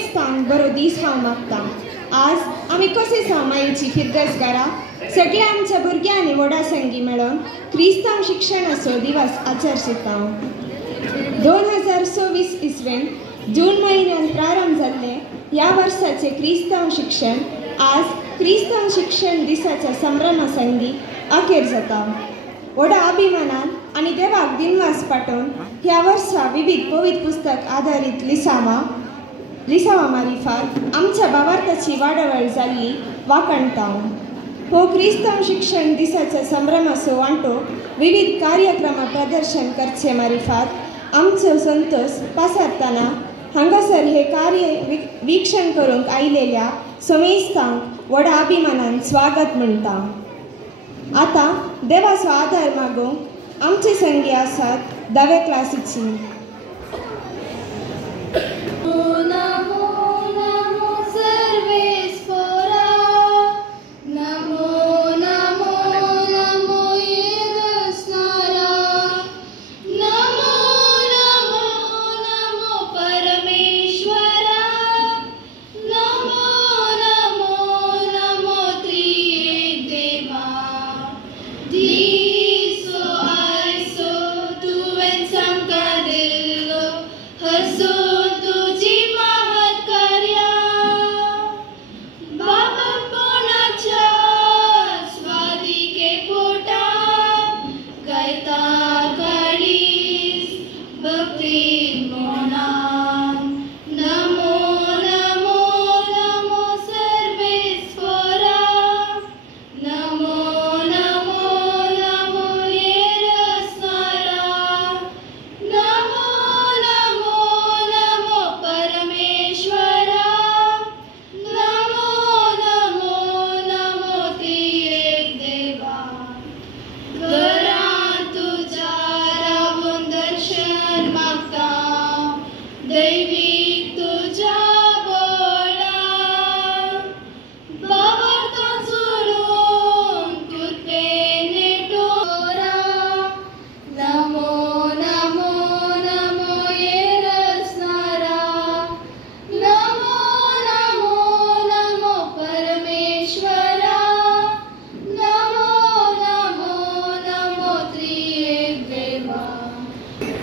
समेस्तांक बरो दीस हांव मागतां। आज आमी कशे सामायेची फिरगसगारा सगळ्या आमच्या भुरग्यांनी व्हडा संगी मेळोन क्रिस्तांव शिक्षणाचो दिवस आचरशिता। 2024 इसवेन जून म्हयन्यान प्रारंभ जाल्ले ह्या वर्साचे क्रिस्तांव शिक्षण आज क्रिस्तांव शिक्षण दिसाच्या संभ्रमा संगी अखेर जाता। व्हडा अभिमानान आनी देवाक दिनवास पाठोवन ह्या वर्सा विविध पवित्र पुस्तक आधारित लिसावा मारिफात आमच्या भावार्थाची वाडवळ जाल्ली वाकणटाव। हो क्रिस्तांव शिक्षण दिसाच्या संभ्रमाचो वांटो विविध कार्यक्रम प्रदर्शन करचे मारिफात आमचो संतोष पासारतना हांगासर हे कार्य वीक्षण करूंक आयिल्ल्या समेस्तांक व्हडा अभिमानान स्वागत म्हणटा। आता देवाचो आदार मागूंक आमचे संगी आसात 10व्या क्लासीची।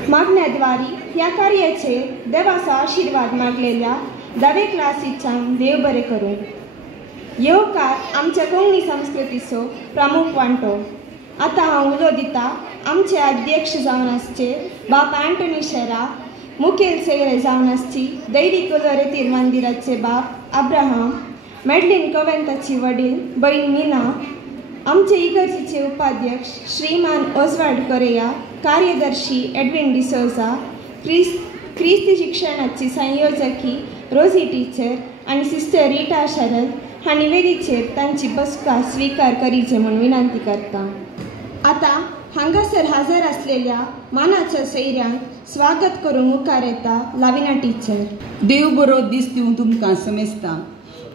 मागण्याद्वारे या कार्याचे देवाचा आशीर्वाद मागलेल्या 10व्या क्लासीच्यान देव बरे करूं। ह्यो काळ आमच्या कोंकणी संस्कृतीचो प्रमुख वांटो। आता हांव उलो दिता आमचे अध्यक्ष जावन आसचे बाप अँटनी शेरा, मुखेल सेरे जावन आसची दैवी कोलोरेतीर मंदिराचे बाप अब्राहम, मेडलिन कवेंताची वडील बहीण मीना, आमचे इगर्जीचे उपाध्यक्ष श्रीमान ओसवाल्ड कोरेया, कार्यदर्शी एडविन डिसोजा, ख्रिस्ती शिक्षणाची संयोजकी रोजी टीचर आणि सिस्टर रीटा शरद हांणी वेळीचेर तांची बसका स्वीकार करीचे म्हूण विनंती करता। आता हांगासर हजर असलेल्या मानाच्या सैऱ्यांक स्वागत करून मुखार येता लाविना टीचर। देव बरो दीस दिवं तुमकां समेस्तां।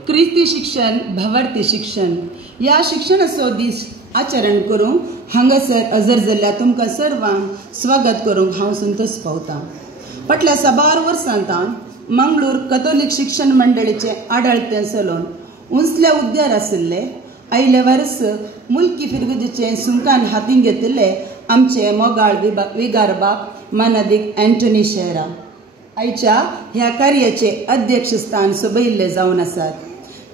क्रिस्ती शिक्षण भावार्थी शिक्षण या शिक्षणाचो दीस आचरण करूंक हांगासर हजर जाल्ल्या तुमकां सर्वांक स्वागत करूंक हांव संतोष पावतां। फाटल्या 12 वर्सांतान मंगळूर कॅथोलिक शिक्षण मंडळीचे आडाळते चलोवन उंचल्या उद्यार आशिल्ले आयल्या वर्स मुल्की फिरगुजेचे सुमकान हातीन घेतिल्ले आमचे मोगाळ विगार बाप मानादिक अँटनी शेरा आयच्या ह्या कार्याचे अध्यक्षस्थान सोबयिल्ले जावन आसात।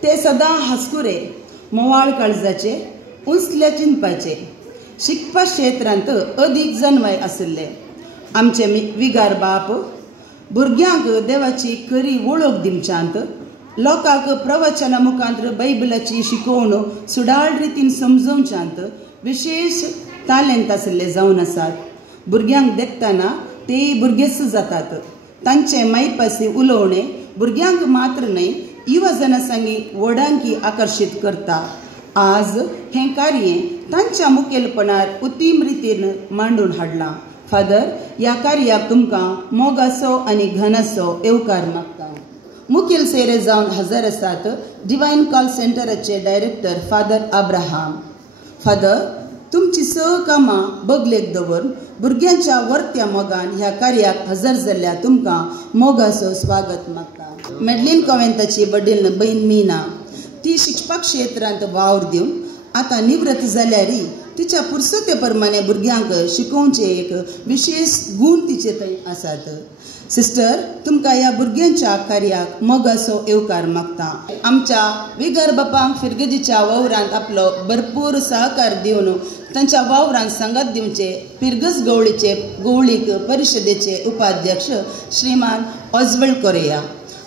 ते सदां हास्कुरे, मोवाळ काळजाचे, उंचल्या चिंतपाचे, शिकपा क्षेत्रांत अदीक जन्मय आशिल्ले आमचे विगार बाप भुरग्यांक देवाची खरी वळख दिवच्यांत, लोकांक प्रवचना मुखांतर बायबलाची शिकवण सुडाळ रितीन समजोवच्यांत विशेष तालेंत आशिल्ले जावन आसात। भुरग्यांक देखतना ते भुरगेस जातात। तांचे मायपासी उलोवणे भुरग्यांक मात्र न्हय युवा जनसांगी व्हडांकी आकर्षित करता। आज हे कार्य तांच्या मुखेलपणान उत्तम रितीन मांडून हाडलां। फादर, ह्या कार्याक तुमकां मोगाचो आनी घनाचो येवकार मागता। मुखेल सेरे जावन हजर आसात डिवायन कॉल सेंटराचे डायरेक्टर फादर अब्राहम। फादर, तुमची कामां बगलेक दवरून भुरग्यांच्या वर्त्या मोगान ह्या कार्याक हजर जाल्ल्या तुमकां मोगाचो स्वागत मागता। मेडलिन कॉवेंताची बहीण मीना ती शिक्षपाक क्षेत्रांत वावर दिवन आतां निवृत्त जाल्यारय तिच्या पुरसते प्रमाणे भुरग्यांक शिकोवचे एक विशेष गुण तिचे थंय आसात. सिस्टर, तुमकां ह्या भुरग्यांच्या कार्याक मोगाचो येवकार मागता. आमच्या विगर बापांक फिरगजीच्या वावरांत आपलो भरपूर सहकार दिवन तांच्या वावरांत सांगात दिवचे फिरगज गवळीक परिशदेचे उपाध्यक्ष श्रीमान ऑजवल्ड कोरेया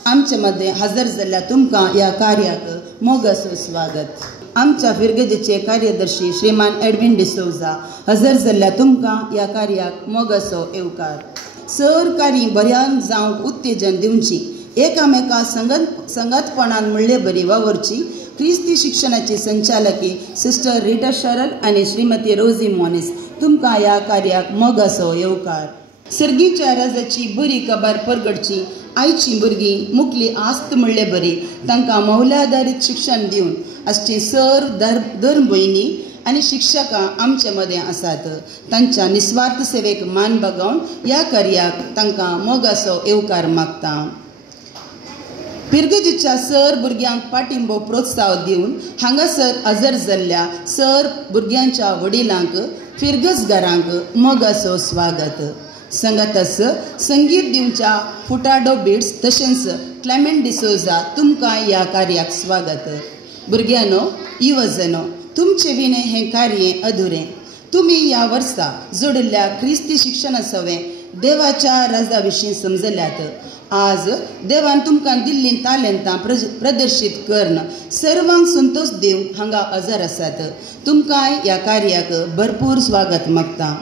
आमचे मदें हजर जाल्ल्या तुमकां ह्या कार्याक मोगाचो स्वागत. आमच्या फिरगजेचे कार्यदर्शी श्रीमान एडविन डिसोजा हजर जाल्ल्या तुमकां ह्या कार्याक मोगाचो येवकार. सहकारी बऱ्यान जावंक उत्तेजन दिवची, एकामेका संगतपणान म्हणले बरी वावरची. क्रिस्ती शिक्षणाची संचालकी सिस्टर रिटा शरल आनी श्रीमती रोजी मोनिस तुमकां ह्या कार्याक मोगाचो येवकार. सर्गीच्या राजाची बरी खबर परगडची. आयची भुरगीं मुखली आस्त म्हणले बरी तांकां मौल्याधारीत शिक्षण दिवन आसची सर धर्म भयणी आनी शिक्षकां आमचे मदें आसात. तांच्या निस्वार्थ सेवेक मान बागोवन ह्या कार्याक तांकां मोगाचो येवकार मागता. पिरगजीच्या सर भुरग्यांक पाठिंबो प्रोत्साह दिवन हांगासर हजर जाल्ल्या सर भुरग्यांच्या वडिलांक फिरगजगारांक मोगाचो स्वागत. संगतास संगीत दिवच्या फुटाडो बिट्स तशेंच क्लेमेंट डिसोजा तुमकां ह्या कार्याक स्वागत. भुरग्यानो, युवजनो, तुमचे विणे हें कार्य अधुरें. तुमी ह्या वर्सा जोडिल्ल्या क्रिस्ती शिक्षणासोवें देवाच्या राजा विशीं समजल्यात. आज देवान तुमकां दिल्लीं तालेंतां प्रदर्शीत करून सर्वांक संतोश दिवंक हांगा हजर आसात. तुमकां ह्या कार्याक भरपूर स्वागत मागता.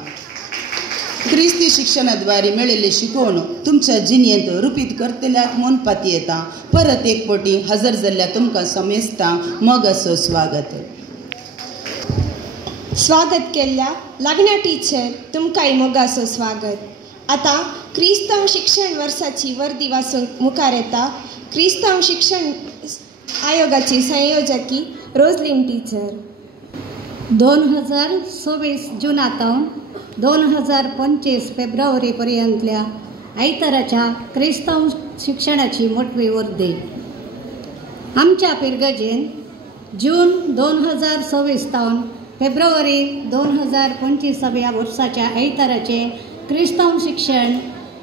क्रिस्ती शिक्षणाद्वारे मेळिल्ली शिकवण तुमच्या जिणेंत रुपीत करतल्याक मोनपाती येता. परत एक फावटी हजर जाल्ल्या तुमकां समेस्तां मोगाचो स्वागत. स्वागत केल्ल्या लाग्ना टीचर तुमकांय मोगाचो स्वागत. आतां क्रिस्तांव शिक्षण वर्साची वर्दी वाचूंक मुखार येता क्रिस्तांव शिक्षण आयोगाची संयोजकी रोजलिन टीचर. 2026 जुनांतावन 2025 फेब्रुवारी पर्यंतल्या आयताराच्या क्रिस्तांव शिक्षणाची मोठवी वर्दी. आमच्या पिरगजेन जून 2026 तावन फेब्रुवारी 2025 ह्या वर्साच्या आयताराचे क्रिस्तांव शिक्षण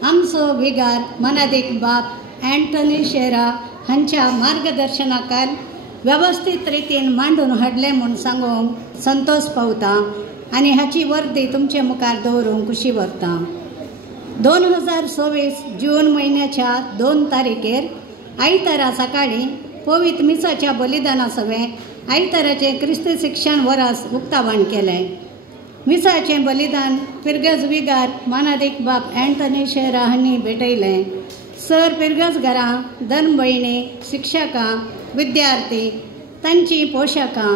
आमचो विगार मनादेक बाप अँटनी शेरा हांच्या मार्गदर्शनाखाल व्यवस्थीत रितीन मांडून हाडले म्हूण सांगूंक संतोष पावता आनी हाची वर्दी तुमचे मुखार दवरूंक खुशी व्हरता. 2026 जून म्हयन्याच्या 2 तारखेर आयतारा सकाळी पवित्र मिसाच्या बलिदाना सवें आयताराचे क्रिस्ती शिक्षण वर्स उक्तावण केलें. मिसाचें बलिदान पिरगज विगार मानादेक बाप अँटनी शेरा हांणी भेटयलें. सर पिरगजगारां, धर्म भयणी, शिक्षकां, विद्यार्थी, तांची पोशकां,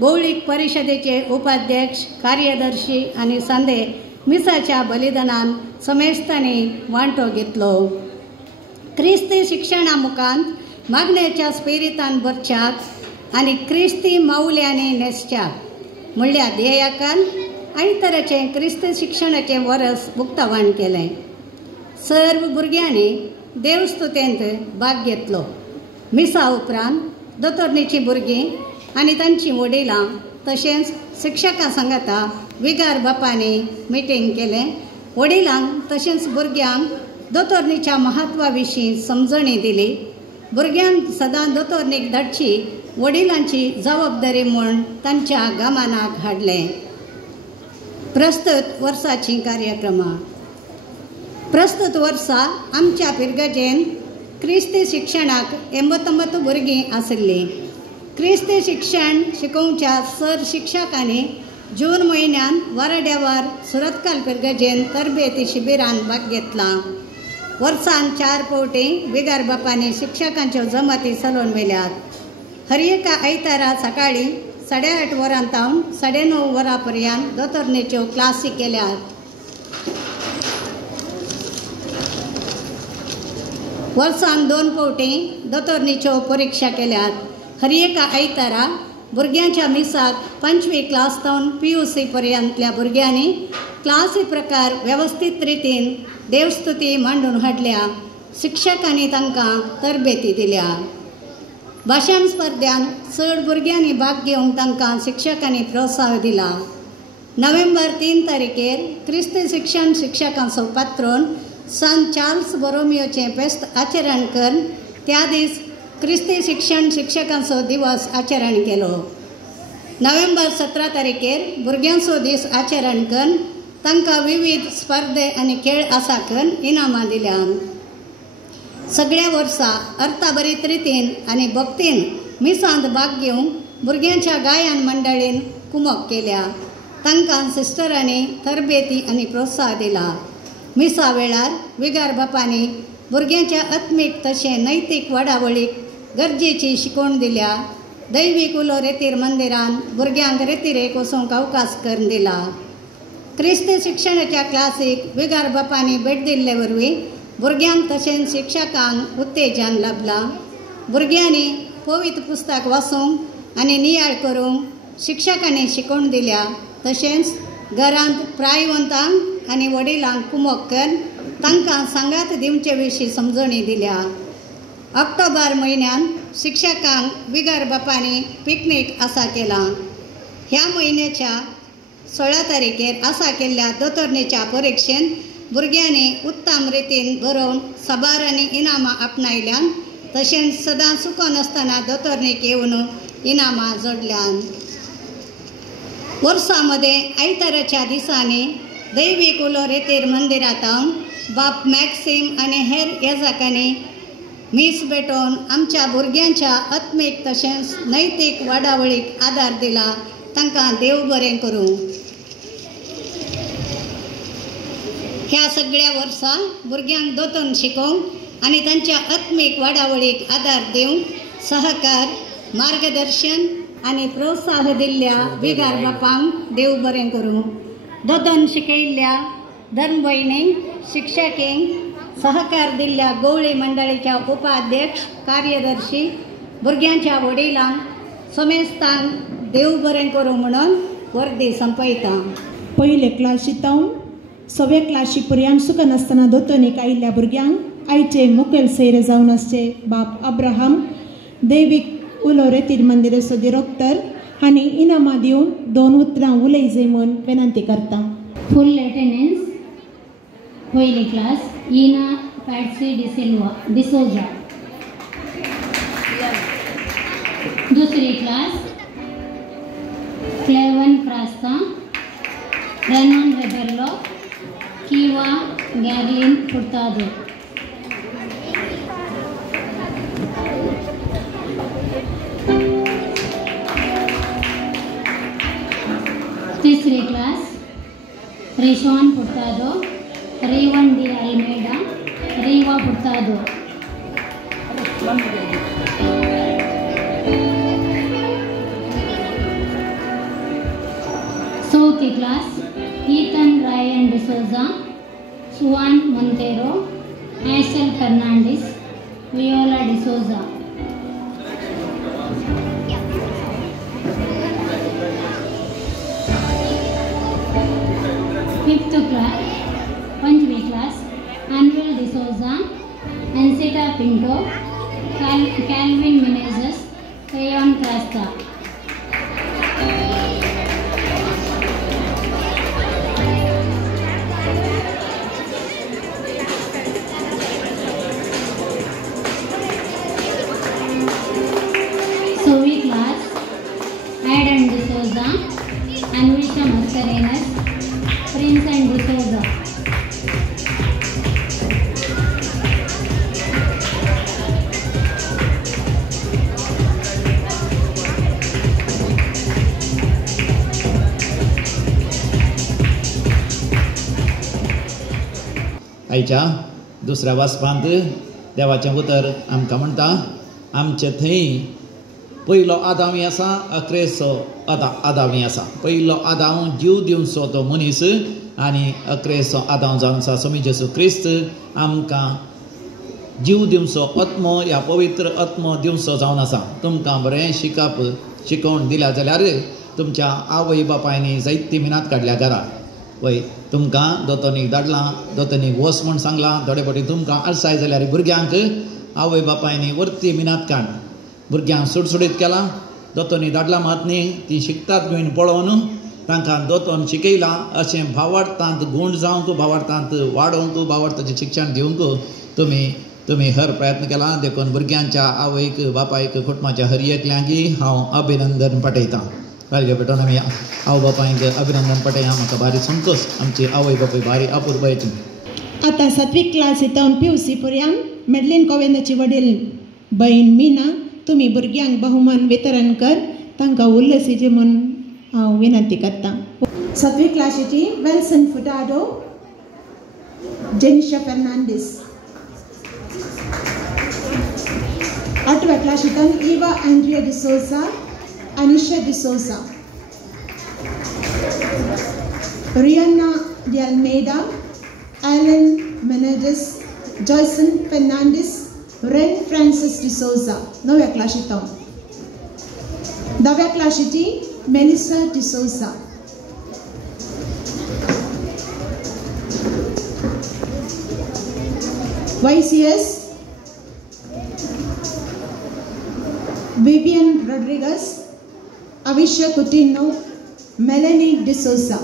गवळीक परिशदेचे उपाध्यक्ष, कार्यदर्शी आनी सांदे मिसाच्या बलिदानान समेस्तांनी वांटो घेतलो. क्रिस्ती शिक्षणा मुखांत मागणेच्या स्पिरितान भरच्याक आनी क्रिस्ती माऊल्यांनी नेसच्याक म्हणल्या ध्येयाकान आयताराचें क्रिस्ती शिक्षणाचें वर्स उक्तावण केलें. सर्व भुरग्यांनी देवस्तुतेंत भाग घेतलो. मिसा उपरांत दोतोरणेची भुरगीं आनी तांची वडिलां तशेंच शिक्षकां सांगाता विगार बापांनी मिटींग केलें. वडिलांक तशेंच भुरग्यांक दोतोरणेच्या म्हत्वा विशीं समजणी दिली. भुरग्यांक सदां दोतोरणेक धाडची वडिलांची जबाबदारी म्हूण तांच्या गमनाक हाडलें. प्रस्तुत वर्साची कार्यक्रमां. प्रस्तुत वर्सा आमच्या पिरगजेन क्रिस्ती शिक्षणाक 89 भुरगीं आशिल्लीं. क्रिस्ती शिक्षण शिकोवच्या सर शिक्षकांनी जून म्हयन्यान वाराड्यावार सुरतकाल पिरगजेन तरबेती शिबिरांत भाग घेतला. वर्सान 4 फावटी विगार बापांनी शिक्षकांच्यो जमाती चलोवन व्हेल्यात. हर एका आयतारा सकाळी 8:30 वरांतावन 9:30 वरां पर्यंत दोतोरणेच्यो क्लासी केल्यात. वर्सान 2 फावटी दोतोरणेच्यो परिक्षा केल्यात. हर एका आयतारा भुरग्यांच्या मिसाक 5वी क्लास तावन PUC पर्यंतल्या भुरग्यांनी क्लासी प्रकार वेवस्थीत रितीन देवस्तुती मांडून हाडल्या. शिक्षकांनी तांकां तरबेती दिल्या. भाशण स्पर्धांत चड भुरग्यांनी भाग घेवंक तांकां शिक्षकांनी प्रोत्साहन दिला. नोव्हेंबर 3 तारखेर क्रिस्ती शिक्षण शिक्षकांचो पात्रोन सान चार्ल्स बोरोमियोचें फेस्त आचरण करून त्या दीस क्रिस्ती शिक्षण शिक्षकांचो दिवस आचरण केलो. नोव्हेंबर 17 तारखेर भुरग्यांचो दीस आचरण करून तांकां विविध स्पर्धे आनी खेळ आसा करून इनामां दिल्या. सगळ्या वर्सा अर्थाभरीत रितीन आनी भक्तीन मिसांत भाग घेवंक भुरग्यांच्या गायन मंडळीन कुमक केल्या. तांकां सिस्टरांनी तरबेती आनी प्रोत्साहन दिला. मिसा वेळार विगार बापांनी भुरग्यांच्या आत्मीक तशें नैतीक वडावळीक गरजेची शिकवण दिल्या. दैवीक उलो रेतीर मंदिरान भुरग्यांक रेतीरेक वचूंक अवकाश करून दिला. क्रिस्ती शिक्षणाच्या क्लासीक विगार बापांनी भेट दिल्ले वरवीं भुरग्यांक तशेंच शिक्षकांक उत्तेजन लाभलां. भुरग्यांनी पवित्र पुस्तक वाचूंक आनी नियाळ करूंक शिक्षकांनी शिकवण दिल्या. तशेंच घरांत प्रायवंतांक आनी वडिलांक कुमक करून तांकां सांगात दिवचे विशीं समजणी दिल्या. ऑक्टोबर म्हयन्यांत शिक्षकांक विगार बापांनी पिकनीक आसा केला. ह्या म्हयन्याच्या 16 तारखेर आसा केल्ल्या दोतोरणेच्या परीक्षेंत भुरग्यांनी उत्तम रितीन बरोवन साबार आनी इनामां आपणायल्यान. तशेंच सदां चुको नासतना दोतोरणेक येवन इनामां जोडल्यान. वर्सा मध्ये आयताराच्या दिसांनी दैवीक उलो रेतीर मंदिरांत बाप मॅक्सिम आनी हेर येजाकांनी मीस भेटोवन आमच्या भुरग्यांच्या आत्मीक तशेंच नैतीक वाडावळीक आदार दिला. तांकां देव बरें करूं. ह्या सगळ्या वर्सा भुरग्यांक दोतोन शिकोवंक आनी तांच्या आत्मीक वाडावळीक आदार दिवंक सहकार, मार्गदर्शन आनी प्रोत्साहन दिल्ल्या विगार बापांक देव बरें करूं. दोतोन शिकयल्ल्या धर्म भयणींक, शिक्षकींक, सहकार दिल्ल्या गवळी मंडळीच्या उपाध्यक्ष, कार्यदर्शी, भुरग्यांच्या वडिलांक, समेस्तांक देव बरें करूं म्हणून वर्दी संपयता. पयले क्लास शितावन सव्या क्लासी पर्यंत सुख नासतना दोतोनीक आयिल्ल्या भुरग्यांक आयचे मुखेल सैर जावन आसचे बाप अब्राहम दैवीक उलो रेतीर मंदिराचो डिरेक्टर हांणी इनामां दिवन 2 उतरां उलयजे म्हूण विनंती करता. Full attendance. पयली क्लास इना पॅट्सी डिसोजा. दुसरी class Clevan Crasta, Renon Rebello, किवा गॅरलिन फुर्तादो. तीसरी class Rishon Furtado, Revan D'Almeida, Reva Furtado. चौथी class Ethan Ryan D'Souza, Suvan Monteiro, Aisel Fernandes, Viola D'Souza. Fifth class पंचवी class Anuel D'Souza, Ancita Pinto, Calvin Menezes, Rayan Crasta. सोवी class Aidan D'Souza, Anvesha Mascarenhas, Prince and D'Souza. आयच्या दुसऱ्या वाचपांत देवाचें उतर आमकां म्हणटा, आमचे थंय पयलो आदावी आसा, अकरेचो आदावी आसा. पयलो आदाव जीव दिवचो तो मनीस आनी अकरेचो आदाव जावन आसा स्वामी जेजू क्रिस्त. आमकां जीव दिवचो आत्मो, ह्या पवित्र आत्मो दिवचो जावन आसा. तुमकां बरें शिकवण दिल्या जाल्यार तुमच्या आवय बापायनी जायती मिनात काडल्या घरा. वय तुमकां दोतोनीक धाडलां दोतोनीक वच म्हूण सांगलां थोडे फावटी तुमकां आळसाय जाल्यार भुरग्यांक आवय बापायनी व्हरती मिनात काण भुरग्यांक सुटसुडीत केलां दोतोनी धाडलां मात न्ही ती शिकतात बीन पळोवन तांकां दोतोन शिकयलां अशें भावार्थांत गूण जावंक भावार्थांत वाडोवंक भावार्थाचें शिक्षण दिवंक तुमी हर प्रयत्न केला देखून भुरग्यांच्या आवयक बापायक कुटुंबाच्या हर एकल्यांकी हांव अभिनंदन पटयतां कालगे पेटोन आमी आवय बापायक अभिनंदन पटया म्हाका भारी संतोश आमची आवय बापाय भारी अपुरबायची. आता 7वी क्लास येतावन PUC पर्यंत मेडलीन कोवेंदाची वडील बहीण मीना तुम्ही भुरग्यांक बहुमान वितरण कर तांकां उल्लसिचे म्हूण हांव विनंती करतां. 7वी क्लासीची वेल्सन फुटाडो जेनिशा फेर्नांडीस. 8व्या क्लासींतल्यान Eva Andrea D'Souza Anisha D'Souza. Riana D'Almeida Alan Menezes Joyson Fernandes Ren Francis D'Souza 9व्या क्लासींतल्यान. 10व्या क्लासीची Melissa D'Souza. YCS Vivian Rodriguez, Avisha Coutinho, Melanie D'Souza.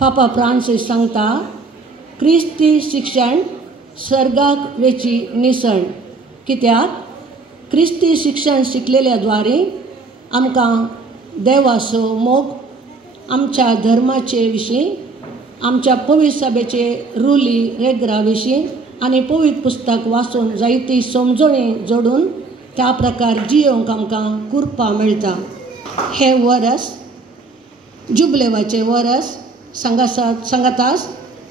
पापा फ्रांसीस सांगता क्रिस्ती शिक्षण सर्गाक वेची निसण कित्याक क्रिस्ती शिक्षण शिकलेल्या द्वारे आमकां देवाचो मोग आमच्या धर्माचे विशीं आमच्या पवित्र सभेचे रुली रेगरा विशीं आनी पवित्र पुस्तक वाचून जायती समजणी जोडून त्या प्रकार जियोंक आमकां कुरपा मेळटा. हे वर्स जुबलेवाचे वर्स सांगातास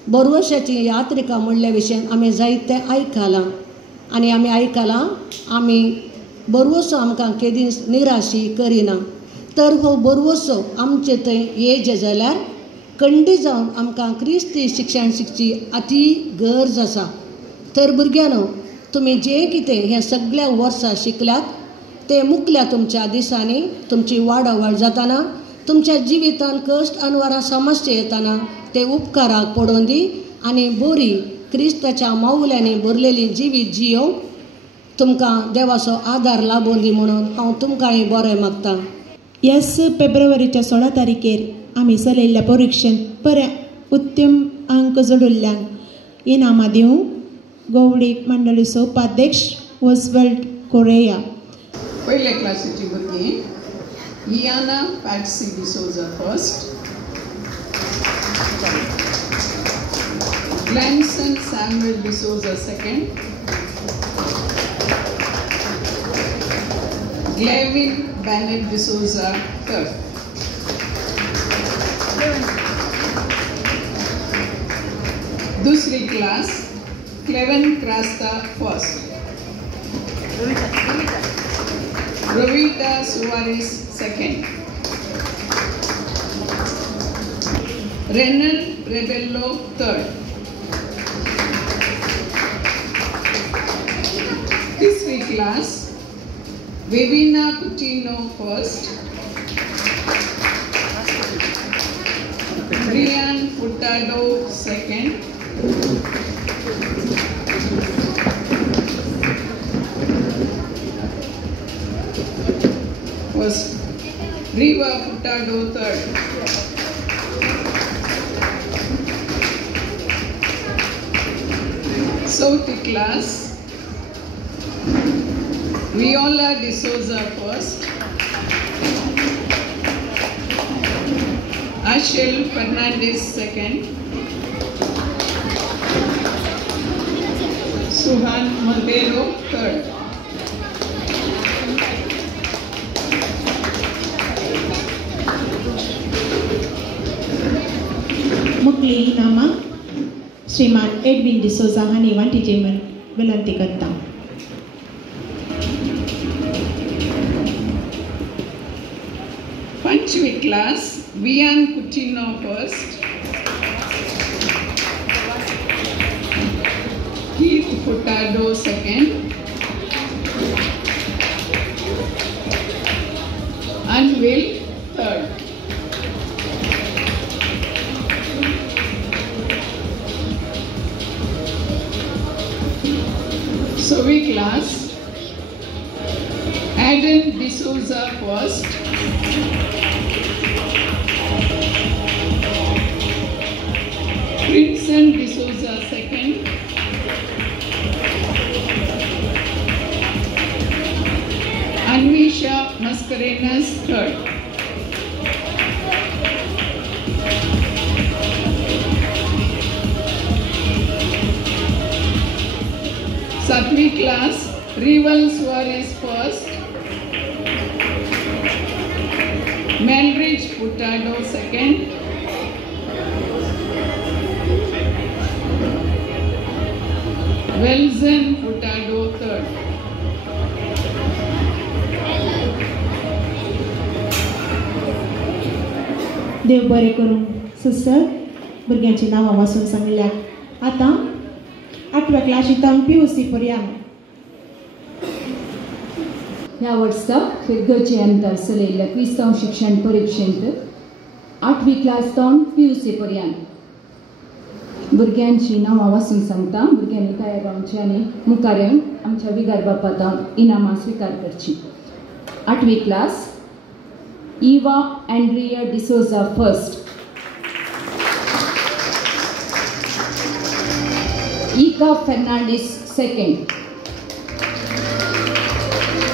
बोरवर्साची यात्रिका म्हणल्या विशयन आमी जायते आयकलां आनी आमी आयकलां आमी बोरवोसो आमकां केदींच निराशी करिना. तर हो बोरवोसो आमचे थंय येजे जाल्यार खंडी जावन आमकां क्रिस्ती शिक्षण शिकची अती गरज आसा. तर भुरग्यांनो तुमी जे कितें हे सगळ्या वर्सां शिकल्यात ते मुखल्या तुमच्या दिसांनी तुमची वाडवड जाताना तुमच्या जिवितान कश्ट अनवरां समस्या येताना ते उपकाराक पडोवन दी आनी बरी क्रिस्ताच्या माऊल्यांनी भरलेली जिवीत जियो तुमकां देवाचो आदार लाभून दी म्हणून हांव तुमकांय बरें मागतां. ह्याच फेब्रुवारीच्या 16 तारखेर आमी चलयल्ल्या परिक्षेंत बरे उत्तम अंक जोडिल्ल्यांक इनामां दिवंक गवडी मंडळीचो उपाध्यक्ष ओसवाल्ड कोरेया. पयले क्लासीची भुरगीं Iana Patsy D'Souza first, Glenson Samuel D'Souza second, Glavin Bennett D'Souza third. दूसरी class Clevan Crasta first, Rovita Suarez second, Renan Rebello third. तीसरी class Vivina Coutinho first, Brian Furtado second, first Riva Furtado third, South class Viola D'Souza first, Ashel Fernandez second, Suhan Montero, third. मुखली इनामां श्रीमान Edwin D'Souza हांणी वांटेची विनंती करता. Panchvi class, Vian Coutinho first. Keith Furtado second. Anvil third. Sovi class, Adam D'Souza first. Princeton D'Souza second. Anvisha Mascarenas third. Satvi class, Rival Suarez first. Melridge Furtado second. Wilson Furtado third. देव बरें करूं. Sir भुरग्यांची नांवां वाचून सांगल्यात. आतां 8व्या क्लासींत PUC पर्यंत ह्या वर्सा फिरगचे अंतर चलयल्ल्या क्रिस्तांव शिक्षण परीक्षेंत 8वी क्लास सावन PUC पर्यंत भुरग्यांची नांवां वाचून सांगता. भुरग्यांनी तयार रावचें आनी मुखार येवन आमच्या विगार बापातां इनामां स्विकार करची. 8वी class, Eva Andrea D'Souza first. Ika Fernandez second.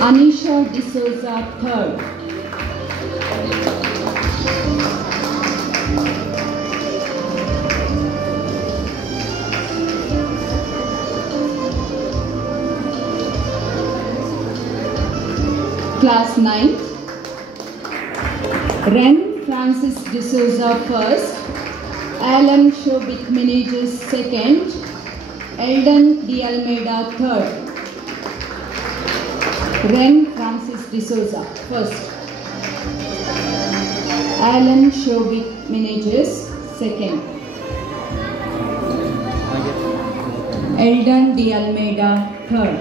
Anisha D'Souza third. Class 9th, Ren Francis D'Souza first, Alan Shobik Meneges second, Eldon De Almeida third. Ren Francis D'Souza first, Alan Shobik Meneges second, Eldon De Almeida third.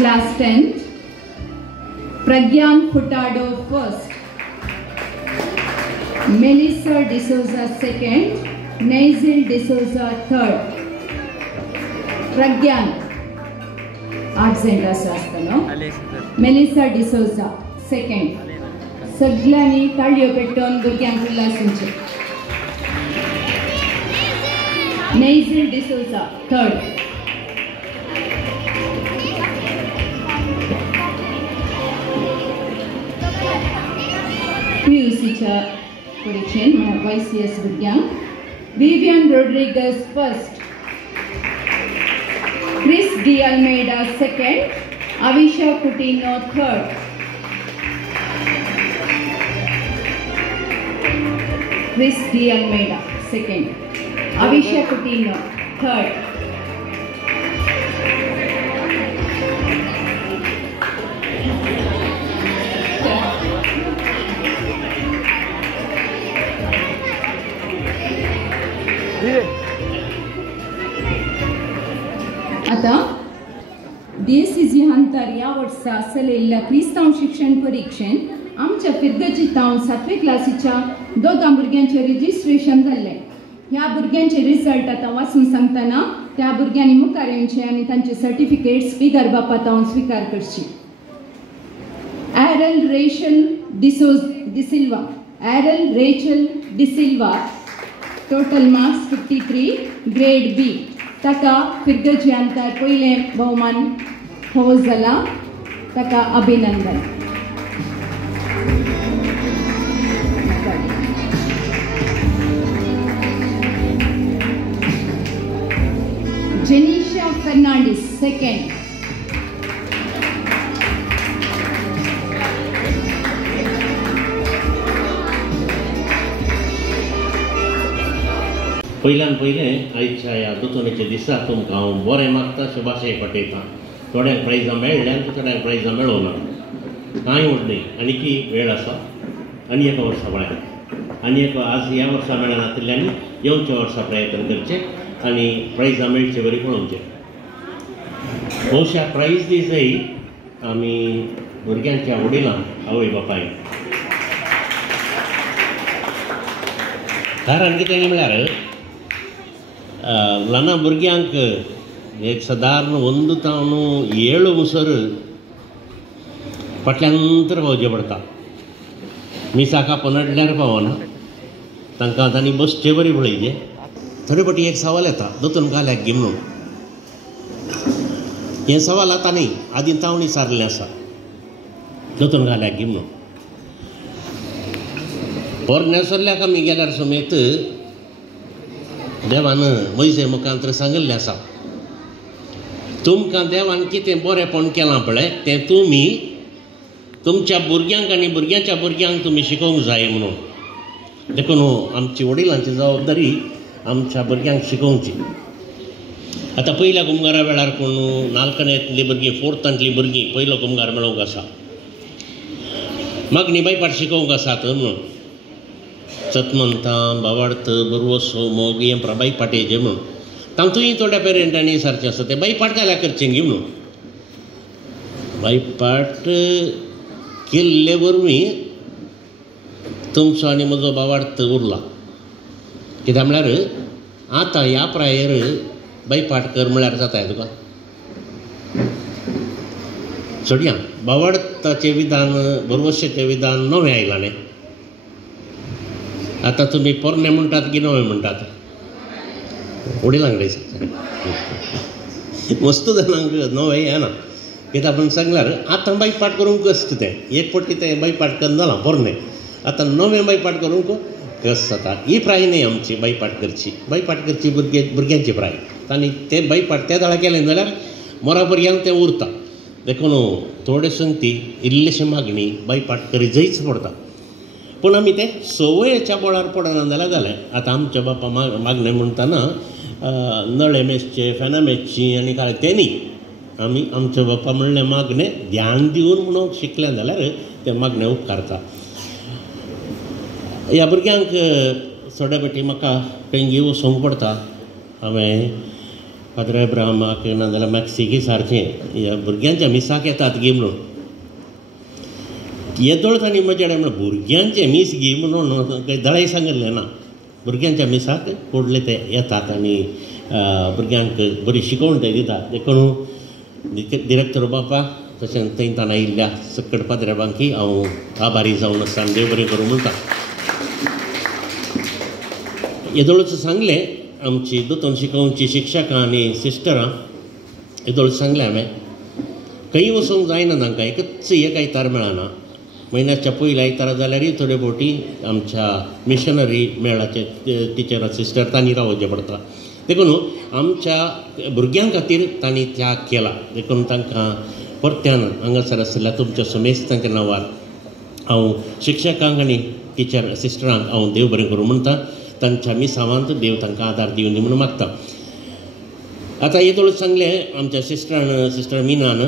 Class 10th, Pragyan Furtado first, Melissa D'Souza second, Naizil D'Souza third. Pragyan accent asastano, Melissa D'Souza second. Saglani ताळयो पेटोवन भुरग्यांक उल्हासूंचे. Naizil D'Souza third. PUCच्या परीक्षेन YCS भुरग्यांक Vivian Rodriguez first, Chris De Almeida second, Avisha Coutinho third. Chris De Almeida second, Avisha Coutinho third. आता DSCG अंतर या वर्सा चलयल्ल्या क्रिस्तांव शिक्षण परीक्षेन आमच्या फिरगची तावन 7वी क्लासीच्या दोगां भुरग्यांचें रजिस्ट्रेशन जाल्लें. ह्या भुरग्यांचे रिजल्ट आतां वाचून सांगतना त्या भुरग्यांनी मुखार येवचें आनी तांचे सर्टिफिकेट्स विगार बापातावन स्वीकार करची. Errol Rachel D'Silva, Errol Rachel D'Silva, total marks 53, grade B. ताका फिरगची अंतर पयलें भोवमान फावो जाला. ताका अभिनंदन. Alicia Fernandez, second. पयल्यान पयलें आयच्या ह्या दोतोनेच्या दिसा तुमकां हांव बरें मागता शुभाशय पटयतां. थोड्यांक प्रायजां मेळ्ळ्या आनी थोड्यांक प्रायजां मेळोना. कांय व्हडली आनीकी वेळ आसा, आनी एका वर्सा म्हळ्यार आनी एक आज ह्या वर्सा मेळनातल्यांनी येवच्या वर्सा प्रयत्न करचे आनी प्रायजां मेळचे बरी पळोवचे. भोवशा प्रायज दिसय आमी भुरग्यांच्या वडिलांक आवय बापायक कारण कितें म्हळ्यार ल्हान भुरग्यांक एक सादारण 1 तावन 7 मुसर फाटल्यानंतर पावचें पडटा. मिसाका पनडल्यार पावना, तांकां तांणी बसचें बरी पळयचें. थोडे फावटी एक सवाल येता दोतोन घाल्याक घे म्हणून. हें सवाल आतां न्ही, आदीं तावणी सारलें आसा दोतोन घाल्याक घे म्हणून. पोरनेसरल्याक आमी गेल्यार समेत देवान मोइजे मुखांतर सांगिल्लें आसा, तुमकां देवान कितें बरेंपण केलां पळय तें तुमी तुमच्या भुरग्यांक आनी भुरग्यांच्या भुरग्यांक तुमी शिकोवंक जाय म्हणून. देखून आमची वडिलांची जबाबदारी आमच्या भुरग्यांक शिकोवची. आतां पयल्या कुंभारा वेळार कोण नाल्कनेंतलीं भुरगीं, फोर्थांतलीं भुरगीं पयलो कुंभार मेळोवंक आसा, मागणी बायपाट शिकोवंक आसात म्हणून. सतमंतां, बावार्थ, बुरवोसो, मोग हें बायपाटेचें म्हणून. तातूंय थोड्या पेरंटांनी सारचें आसा तें बायपाट घाल्यार करचें गी म्हणून. बायपाट केल्ले वरवीं तुमचो आनी म्हजो बावार्थ उरला. कित्याक म्हळ्यार आतां ह्या प्रायर बायपाट कर म्हळ्यार जाता तुका. सोडया, बावार्थाचें विधान, बुरवोशेचें विधान नवें आयलां न्ही. आतां तुमी पोरणे म्हणटात की नवें म्हणटात? वडिलांक वस्तू जाणांक नवें येना. कित्याक पूण सांगल्यार आतां बायपाट करूंक कस तें एक फावटी तें बायपाट करून जालां पोरणे. आतां नवें बायपाट करूंक कस जाता. ही प्राय न्ही आमची बायपाट करची भुरग्यांची प्राय. आनी तें बायपाट त्या दाळा केलें जाल्यार मोरा पर्यंत तें उरता. देखून थोडे संगती इल्लेशे मागणी बायपाट करी जैच पडटा. पूण आमी तें सवयेच्या बळार पडना जाल्यार आतां आमच्या बापा मागणें म्हणटाना नळे मेसचे, फेना मेसची आनी काय तें न्ही. आमी आमच्या बापा म्हणलें मागणें ध्यान दिवन म्हणून शिकलें जाल्यार तें मागणें उपकारता. ह्या भुरग्यांक थोड्या फावटी म्हाका खंय वचूंक पडटा. हांवें फादर एब्राहमाक नाजाल्यार मॅक्सिकी सारकें ह्या भुरग्यांच्या मिसाक येतात गी म्हणून. येदोळ तांणी म्हजे कडेन म्हणून भुरग्यांचे मीस घे म्हणून खंय दळाय सांगिल्लें ना. भुरग्यांच्या मिसाक फुडले ते येतात आनी भुरग्यांक बरी शिकवण ते दितात. देखून डिरेक्टर बापा तशेंच थंयतान आयिल्ल्या सकट पाद्रेबांकी हांव आभारी जावन आसा आनी देव बरें करूं म्हणटा. येदोळच सांगलें आमची दोतोन शिकोवची शिक्षकां आनी सिस्टरां येदोळ सांगलें हांवें खंय वचूंक जायना तांकां. एकच एक आयतार मेळना. म्हयन्याच्या पयल्या आयतारा जाल्यारय थोडे फावटी आमच्या मिशनरी मेळाचे टिचर सिस्टर तांणी रावचें पडटा. देखून आमच्या भुरग्यां खातीर तांणी त्याग केला. देखून तांकां परत्यान हांगासर आसलेल्या तुमच्या समेस्तांच्या नांवार हांव शिक्षकांक आनी टिचर सिस्टरांक हांव देव बरें करूं म्हणटा. तांच्या मिसावांत देव तांकां आदार दिवं दी म्हणून मागता. आतां येदोळ सांगलें आमच्या सिस्टर मिनान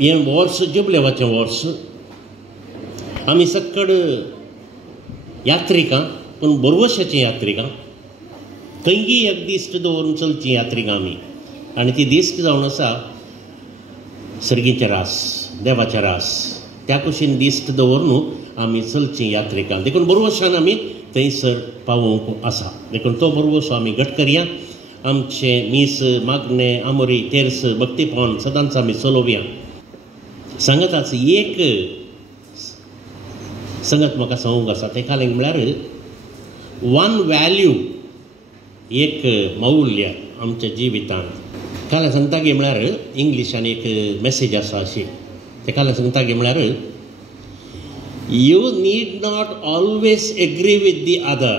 हें वर्स जुबलेवाचें वर्स. आमी सक्कड यात्रिकां पूण बुरवोशेचीं यात्रिकां खंयी एक दिश्ट दवरून चलचीं यात्रिकां आमी. आनी ती दिश्ट जावन आसा सर्गीचें रास, देवाचें रास. त्या कुशीन दिश्ट दवरून आमी चलचीं यात्रिकां. देखून बुरवोशान आमी थंयसर पावूंक आसा. देखून तो बुरवोसो आमी घट करया. आमचे मीस, मागणें, आमोरी, तेर्स, भक्तीपवन सदांच आमी चलोवया. सांगताच एक संगत म्हाका सांगूंक आसा. ते खालें म्हळ्यार वन वॅल्यू, एक मौल्य आमच्या जिवितांत. काल सांगता गे म्हळ्यार इंग्लिशान एक मॅसेज आसा अशी. ते काल सांगता गे म्हळ्यार you need not always agree with the other.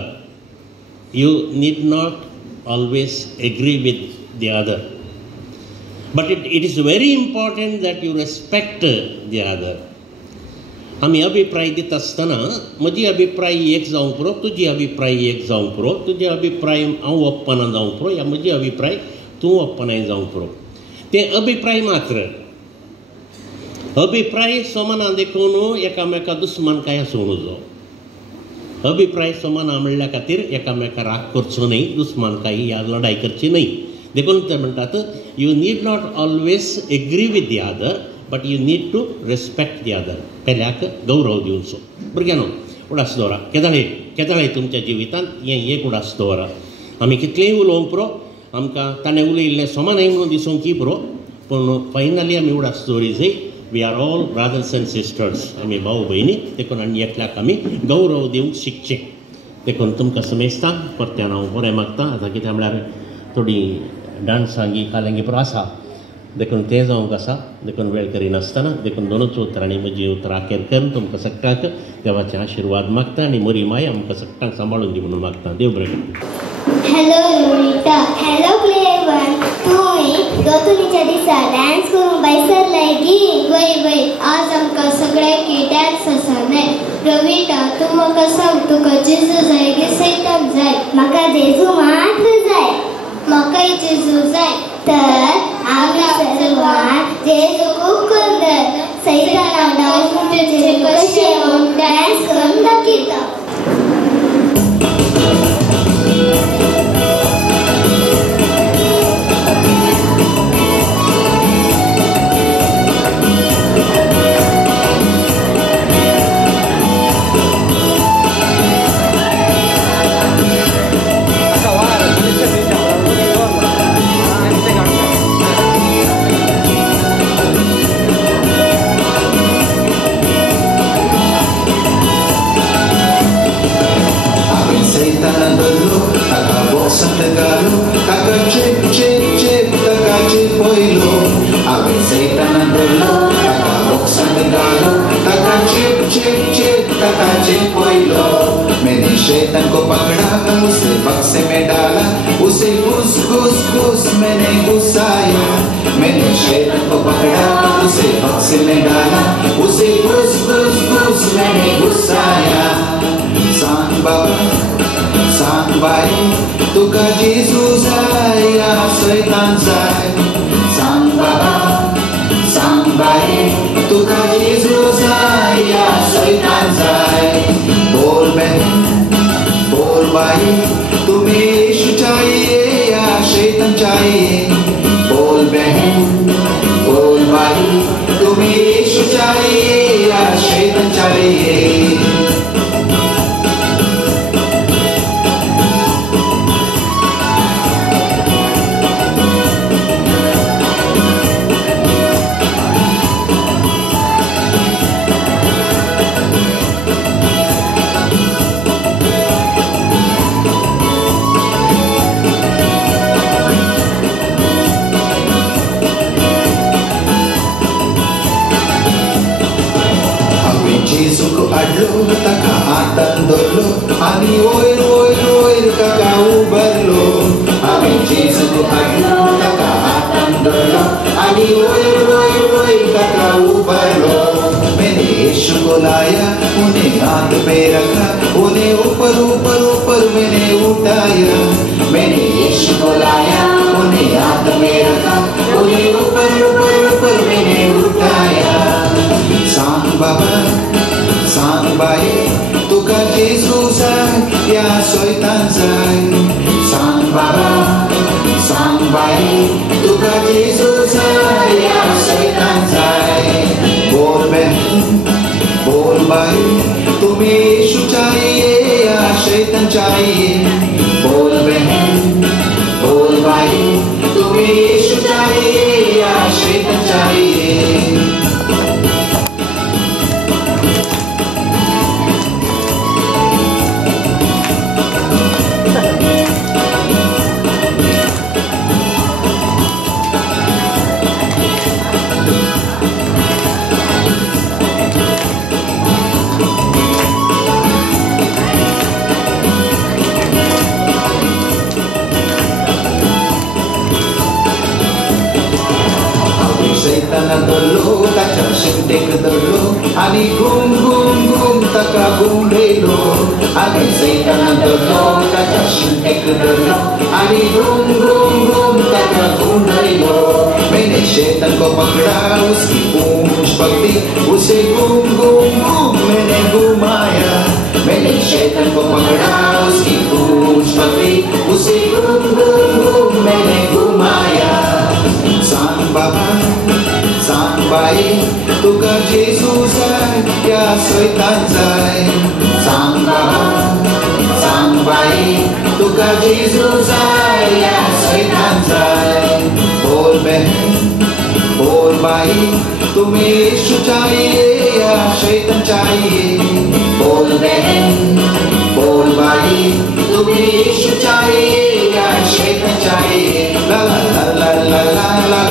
You need not always agree with the other. But it is very important that you respect the other. आमी अभिप्राय दिता आसतना म्हजी अभिप्राय एक जावंक पुरो, तुजी अभिप्राय एक जावंक पुरो, तुजे अभिप्राय हांव ओप्पना जावंक पुरो, या म्हजी अभिप्राय तूं ओप्पनाय जावंक पुरो. ते अभिप्राय मात्र अभिप्राय समान देखून एकामेका दुस्मानकाय आसूं नजो. अभिप्राय समान म्हणल्या खातीर एकामेका राग करचो न्ही, दुस्मानकाय या लढाई करची न्ही. देखून ते म्हणटात you need not always agree with the other, but you need to respect the other. पेल्याक गौरव दिवचो. भुरग्यांनो उडास दवरा. केदाळे तुमच्या जिवितांत हें एक उडास दवरा. आमी कितलेंय उलोवंक पुरो, आमकां ताणें उलयिल्लें समानाय म्हणून दिसूंकय पुरो, पूण फायनली आमी उडास दवरी जाय. We are all brothers and sisters. आमी भाऊ भयणी, देखून आनी एकल्याक आमी गौरव दिवंक शिकचें. देखून तुमकां समेस्तां परत्यान हांव बरें मागतां. आतां कितें म्हळ्यार थोडी डान्सांगी काल्यांगी पुरो आसा, देखून ते जावंक आसा. देखून वेळ करिनासतना देखून दोनूच उतरांनी म्हजी उतरां अखेर करून तुमकां सगळ्यांक देवाचे आशिर्वाद मागता आनी मोरी माय आमकां सगळ्यांक सांबाळून दी म्हणून मागता. देव बरें करूं. हॅलो लोरिटा. हॅलो प्लेवन. तुवें दोतोनीच्या दिसा डान्स करूंक बैसरलाय गी. वय आज आमकां सगळ्यांक डान्स आसा न्हय. रविता तूं म्हाका सांग, तुका जेजू जाय की सैतान जाय? म्हाका जेजू मात्र जाय. म्हाकाय जेजू जाय. तर आमी सर्वान जेजू खूब करतात. सैतानाक डान्स म्हणचे कशें म्हूण डान्स करून दाखयता. शैतान को पकड़ा, उसे बक्से में डाला, उसे घुस घुस घुस मैंने घुसाया. मैंने शैतान को पकड़ा, उसे बक्से में डाला, उसे घुस घुस घुस मैंने घुसाया. सांग बाबा सांग बाई, तुका जेजू जाय या शैतान जाय? सांग बाबा सांग बाई, तुका जेजू जाय या शैतान जाय? बोल बहन बोल भाई, तुम्हें यीशु चाहिए या शैतान चाहिए? बोल बहन बोल भाई, तुम्हें यीशु चाहिए या शैतान चाहिए? अडलो तका आतंदोलो आणि ओयर ओयर ओयर तका उबरलो. आम्ही जेजूको अडलो तका आतंदोलो आणि ओयर ओयर ओयर तका उबरलो. मैंने यीशु को लाया, उन्हें हाथ पे रखा, उन्हें ऊपर ऊपर ऊपर मैंने उठाया. मैंने यीशु को लाया, उन्हें हाथ में रखा, उन्हें ऊपर ऊपर ऊपर मैंने उठाया. सांग बाबा सांग बाई, तुका जेजू जाय या शैतान जाय? सांग बाबा सांग बाई, तुका जेजू जाय या शैतान जाय? बोल बहन बोल भाई, तुम्हें यीशु चाहिए या शैतान चाहिए? बोल बहन बोल भाई, तुम्हें यीशु चाहिए या शैतान चाहिए? शिमटेक धरलो आणि घुम घुम घुम ताका गुंडयलो आगे सैतान धरलो ताका शिमटेक धरलो आणि घुम घुम घुम ताका गुंडयलो मैंने शैतान को पकड़ा उसकी पूंछ पकड़ी उसे घुम घुम घुम मैंने घुमाया मैंने शैतान को पकड़ा उसकी पूंछ पकड़ी उसे घुम घुम घुम मैंने घुमाया सांग बाबा सांग बाई तुका जेसू जाय या शैतान जाय सांग बाबा सांग बाई तुका जेसू जाय या शैतान जाय बोल बहन बोल भाई तुम्हें यीशु चाहिए या शैतान चाहिए बोल बहन बोल भाई तुम्हें यीशु चाहिए या शैतान चाहिए ला ला ला ला ला ला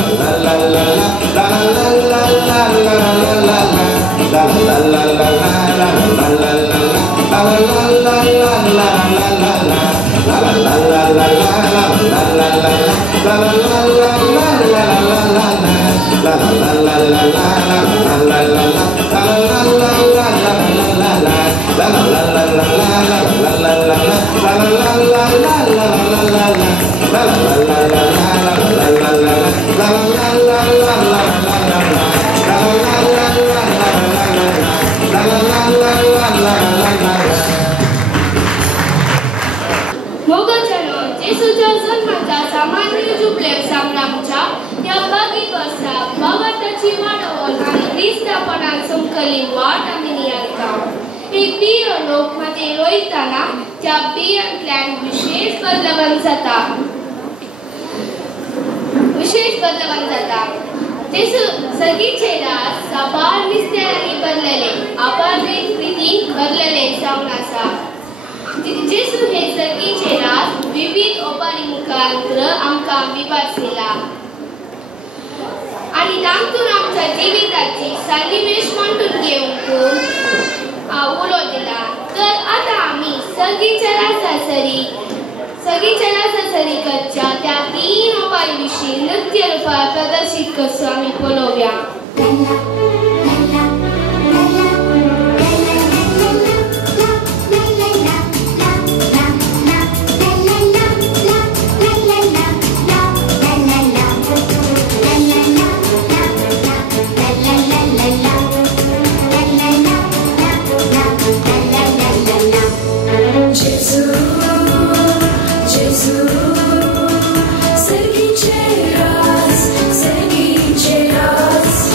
ला ला ला ला ला ला ला ला येशूच्या जन्माचा सामान्य जुबलेक सामनामच्या या बागीत वर्सा भगवताची वाडवण आणि ख्रिस्तापणान समकली वाट आमी नियाळटा एक बियो लोक मध्ये रोयताना त्या बियांतल्यान विशेष बदलावन जाता येशू सगळीचे रास साबार निस्त्यारांनी भरलेले अपार्जित प्रीतीक भरलेले जावन आसा जेसू हे सगळीचे रास विविध ओपारी मुखांतर आमकां विवासिला आणि तांतून आमच्या जिविताची सन्निवेश मांडून घेवंक उलो दिला तर आता आमी सगळीच्या रासासरी कच्च्या त्या तीन ओपारी विशीं नृत्य रूपात प्रदर्शित करचो आमी पळोवया Sergi Cheras,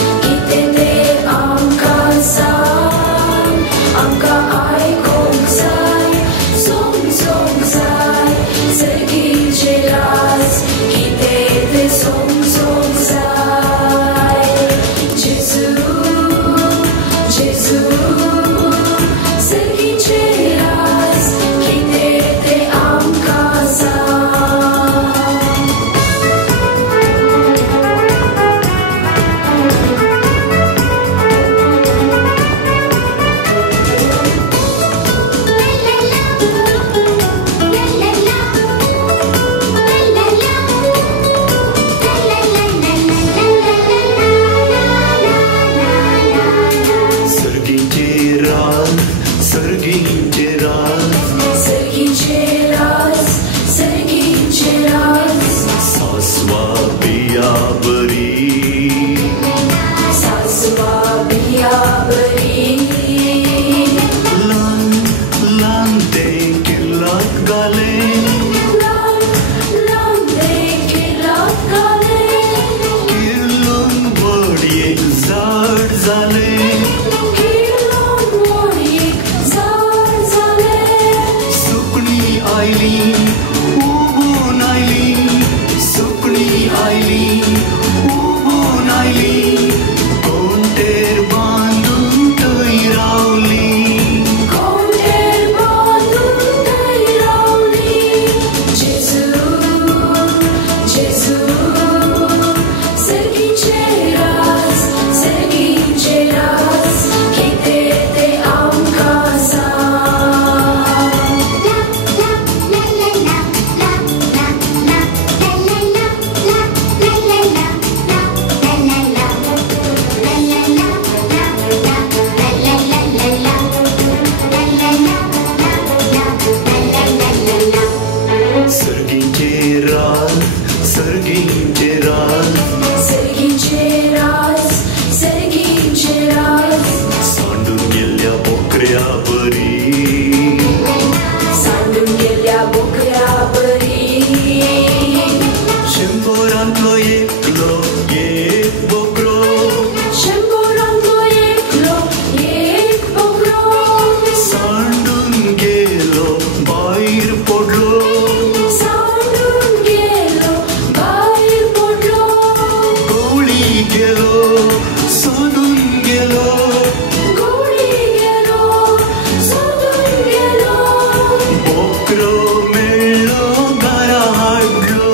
एक बोकरो शंभरांगो एकलो एक बोकरो सांडून गेलो भायर पडलो सांडून गेलो भायर पडलो गवळी गेलो सोडून गेलो गवळी गेलो सोडून गेलो बोकरो मेळ्ळो घरा हाडलो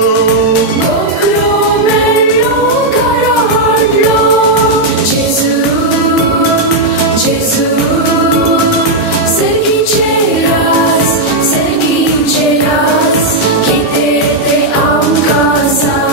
बोकरो मेळ्ळो घरा हाडलो जेजू जेजू सर्गीचे राज कितें तें आमकां सांग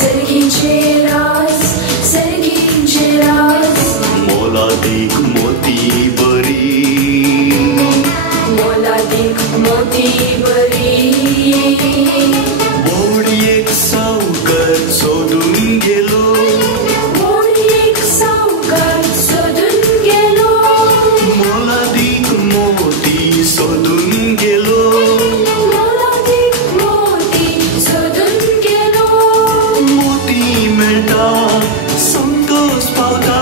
सर्गींचे राज सर्गींचे राज मोलादीक मोती बरी बोडयेक सावकार सोदून गेलो मोलादीक मोती सोदून गेलो मोती मेळटा संतोष पावता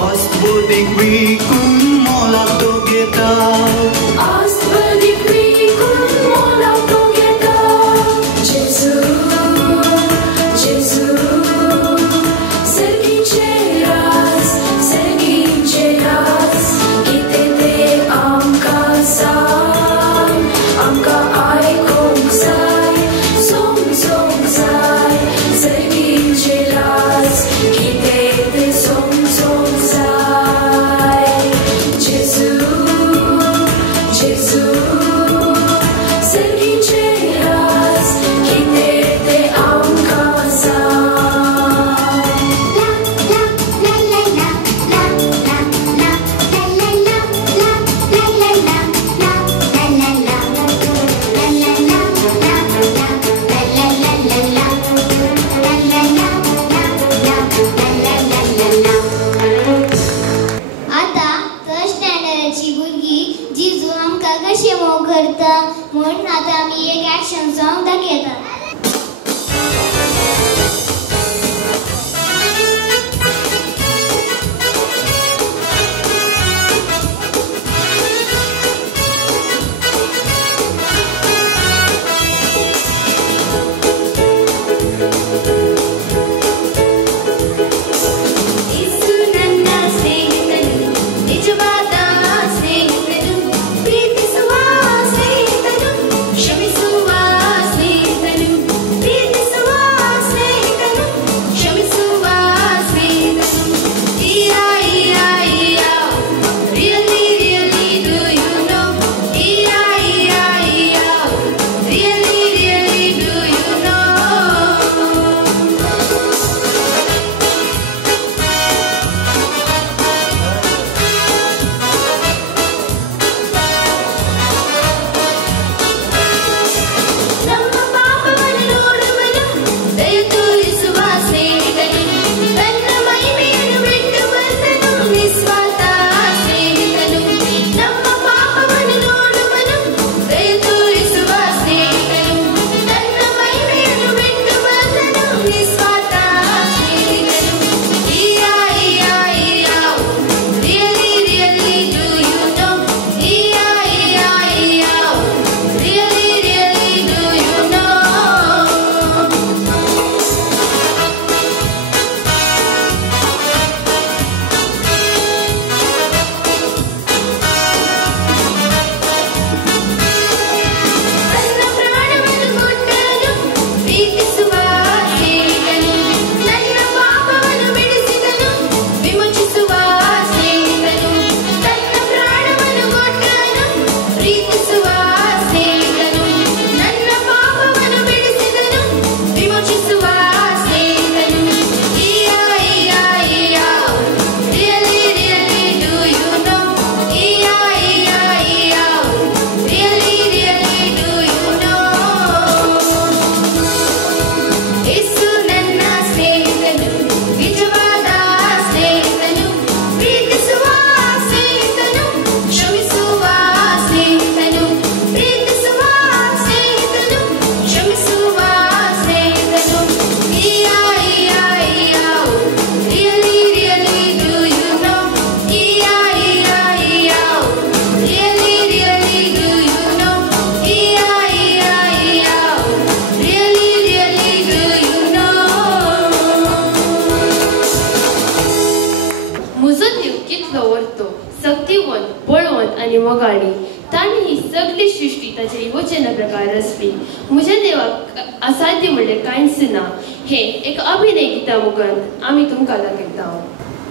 आस्पोदीक विकून वाणी ताणी ही सगळी सृष्टी ताच्या योजना प्रकार रचली. म्हज्या देवाक असाध्य म्हणलें कांयच ना. हे एक अभिनय गिता मुखान आमी तुमकां दाखयता.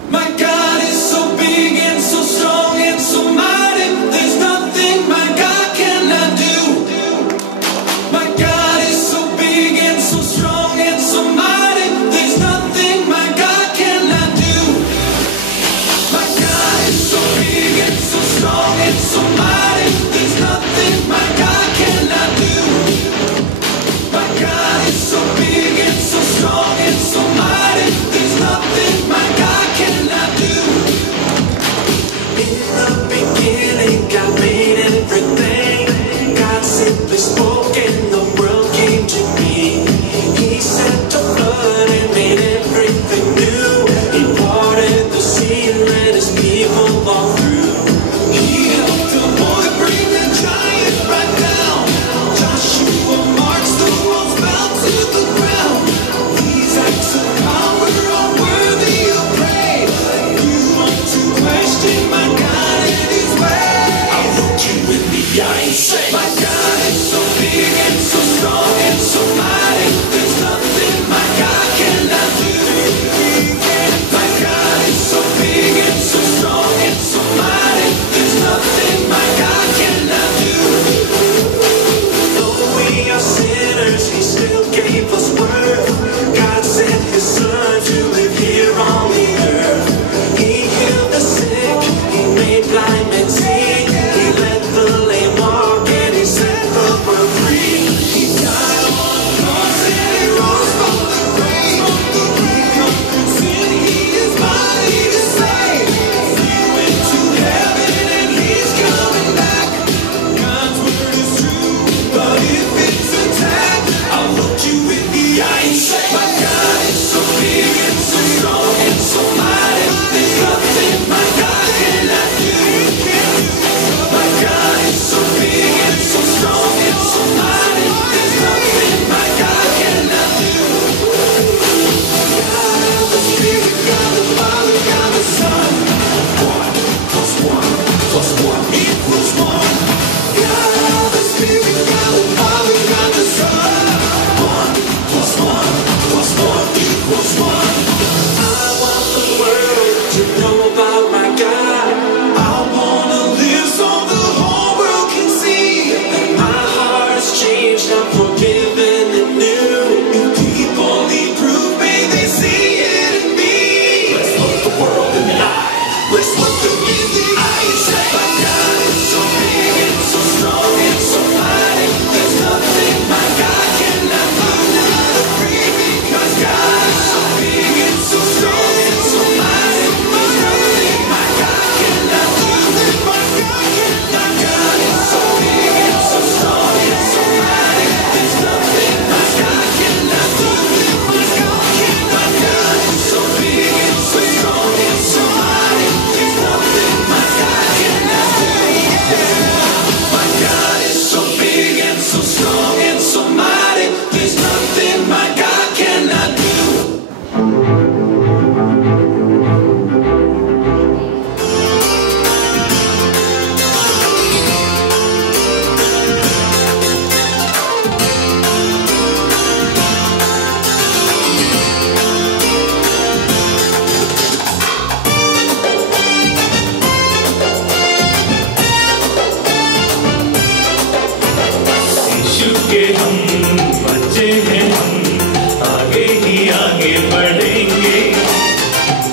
My God is so big and so strong and so mighty. There's nothing my God cannot do. My God is so big and so strong and so mighty. There's nothing my God cannot do. My God is so big and so strong and so mighty. There's nothing my God cannot do. My God is so big and so strong and so mighty. There's nothing my God cannot do. In the beginning, God made everything. God simply spoke and the world came to be. He sent a flood and made everything new. He parted the sea and let his people walk through. He helped the boy bring the giant right down. Joshua marched, the walls fell to the ground. These acts of power are worthy of praise. You want to question my God and his way? I'll look you in the eye and say, my God is so big and so strong and so mighty. There's nothing my God cannot do. My God is so big and so strong and so mighty. There's nothing my God cannot do. Though we are sinners, he still gave us worth. God sent his son to live here on the earth. He healed the sick, he made blind men see. He let the lame walk and he set the world free. He died on the cross and he rose from the grave. He conquered sin, he is mighty to save. He went to heaven and he's coming back. God's word is true, but if it's attacked, I'll look you in the eye and say, my God is so big and so strong and so mighty. There's nothing my God cannot do. My God is so big and so strong and so mighty. There's nothing my God cannot do. God the Spirit, God the Father, God the Son. 1 plus 1 plus 1 equals 1. God the Spirit, God the Father, God the Son. 1 plus 1 plus 1 equals 1. I want the world to know about my God. I want to live so the whole world can see that my heart has changed. I'm forgiven and new. If people need proof, may they see it in me. Let's look the world in the eye. Let's look them in the eye and say, my God is so big and so strong and so mighty. There's nothing my God cannot do. Because God is so big and so strong and so mighty. There's nothing my God cannot do. My God is so big and so strong and so mighty. There's nothing my God cannot do. My God is so big and so strong and so mighty. There's nothing my God cannot do. My God is so big and so strong and so mighty. There's nothing my God cannot do. यीशु के हम बच्चे हैं, हम आगे ही आगे बढ़ेंगे.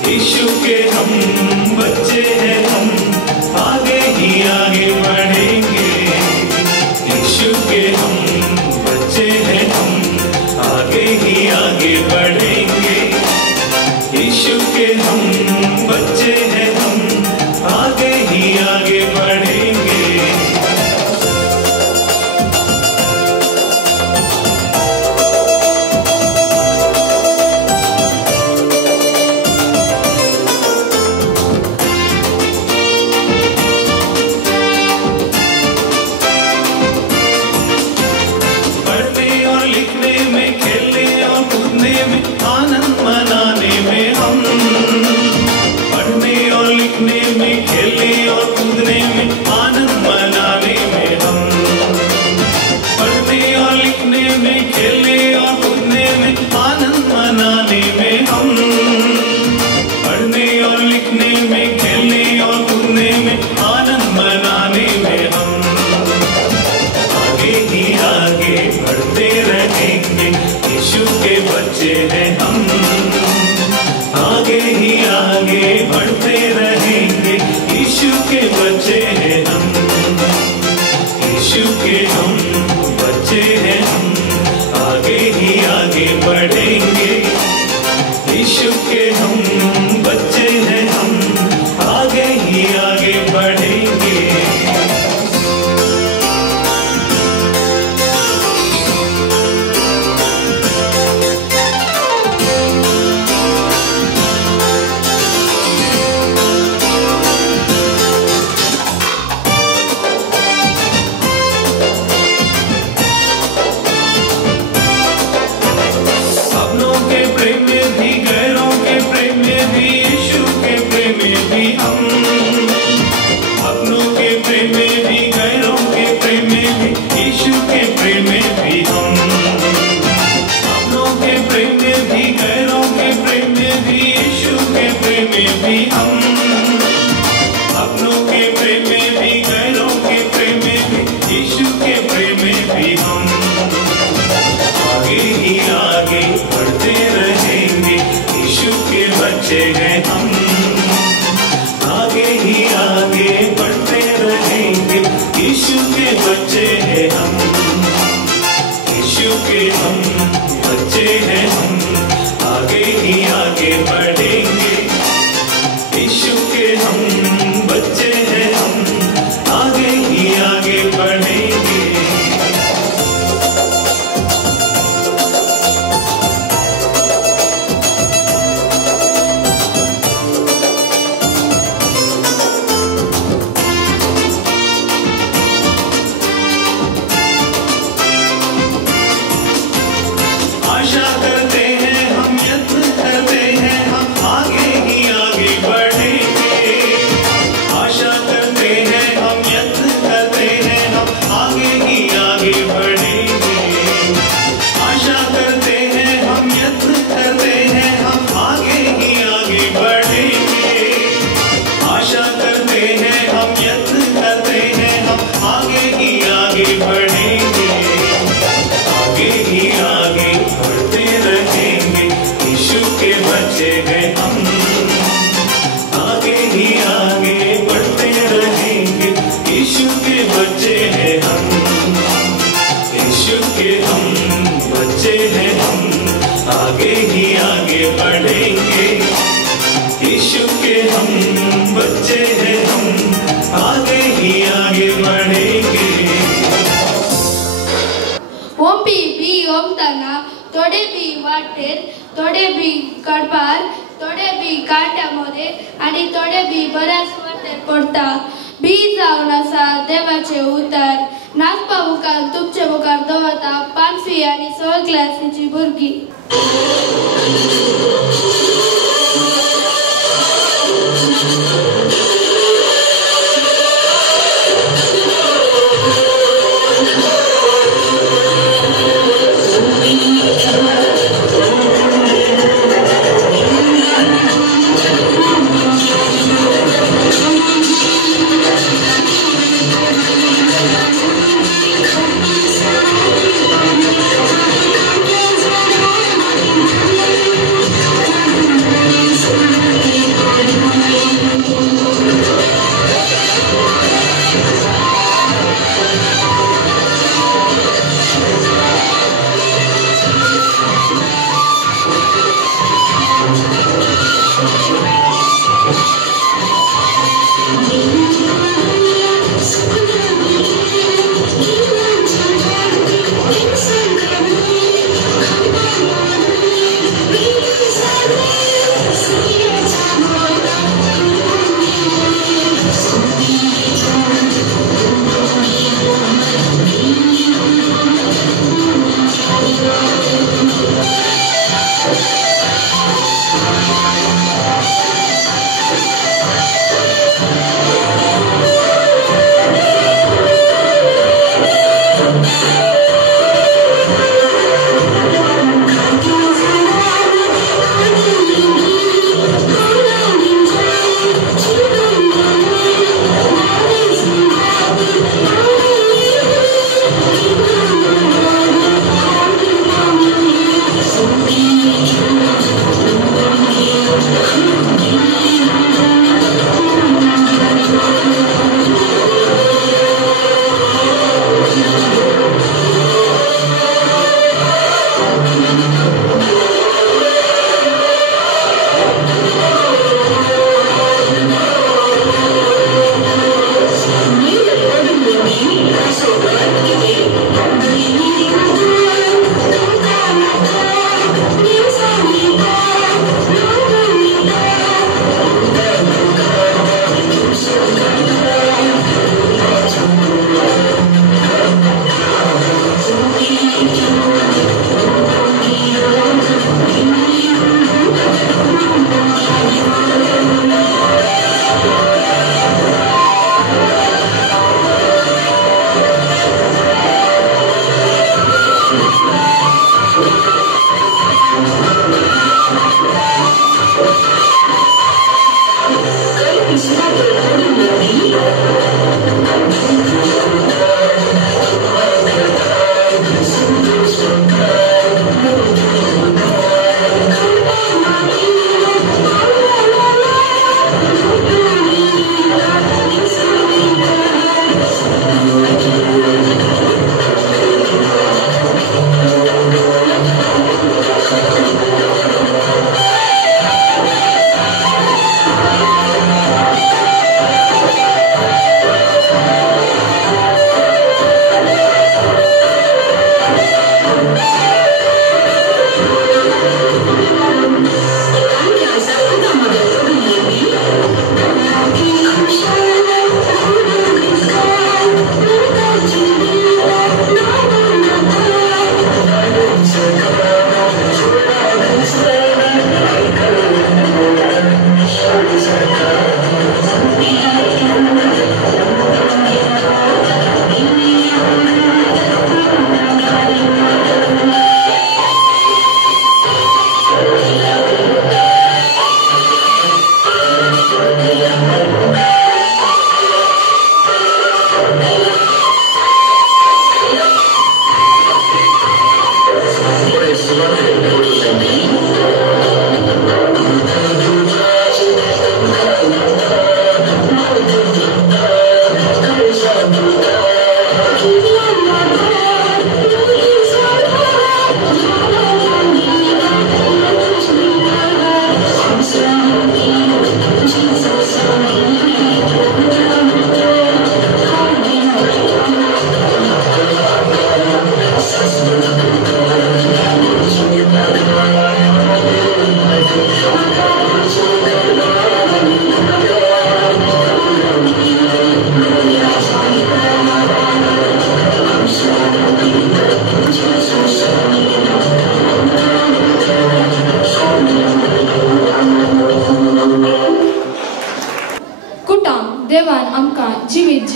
यीशु के हम बच्चे हैं, हम आगे ही आगे बढ़ेंगे. यीशु के हम बच्चे हैं, हम आगे ही आगे बढ़ेंगे. यीशु के हम बच्चे हैं, हम आगे ही आगे बढ़ेंगे. पढ़ने और लिखने में, खेलने और कूदने में, आनंद भी हम, अपनों के प्रेम में भी, गैरों के प्रेम में भी, यीशु के प्रेम में भी हम आगे ही आगे बढ़ते रहेंगे। यीशु के बच्चे हैं हम, आगे ही आगे बढ़ते रहेंगे। यीशु के बच्चे हैं हम, यीशु के हम बच्चे हैं हम, आगे ही आगे बढ़ेंगे। यीशु के हम बच्चे हैं हम, आगे ही आगे बढ़ेंगे। आशा करते हैं हम, यत्न करते हैं हम, आगे ही आगे बढ़ेंगे। आशा करते हैं हम, यत्न करते हैं हम, आगे ही आगे बढ़ेंगे। आशा करते हैं हम, यत्न करते हैं हम, आगे ही आगे बढ़ेंगे। आशा करते हैं हम, यत्न करते हैं हम, आगे ही आगे बढ़ेंगे। आगे ही आगे बढ़ते रहेंगे। यीशु के बच्चे हैं हम, आगे ही आगे बढ़ते रहेंगे। यीशु के बच्चे हैं हम, यीशु के हम बच्चे हैं हम, आगे ही आगे बढ़ेंगे। यीशु के हम बच्चे हैं हम, आगे ही आगे बढ़ेंगे। ओम बी ओम तना थोडे बी वाटेर, थोडे बी कडपार, थोडे बी कांट्यामध्ये आणि थोडे बी बऱ्याच वाटेर पडता। बी जावन आसा देवाचे उतार, नाचपा मुखार तुमचे मुखार दवरता 5वी आणि 6 क्लासीची भुरगीं।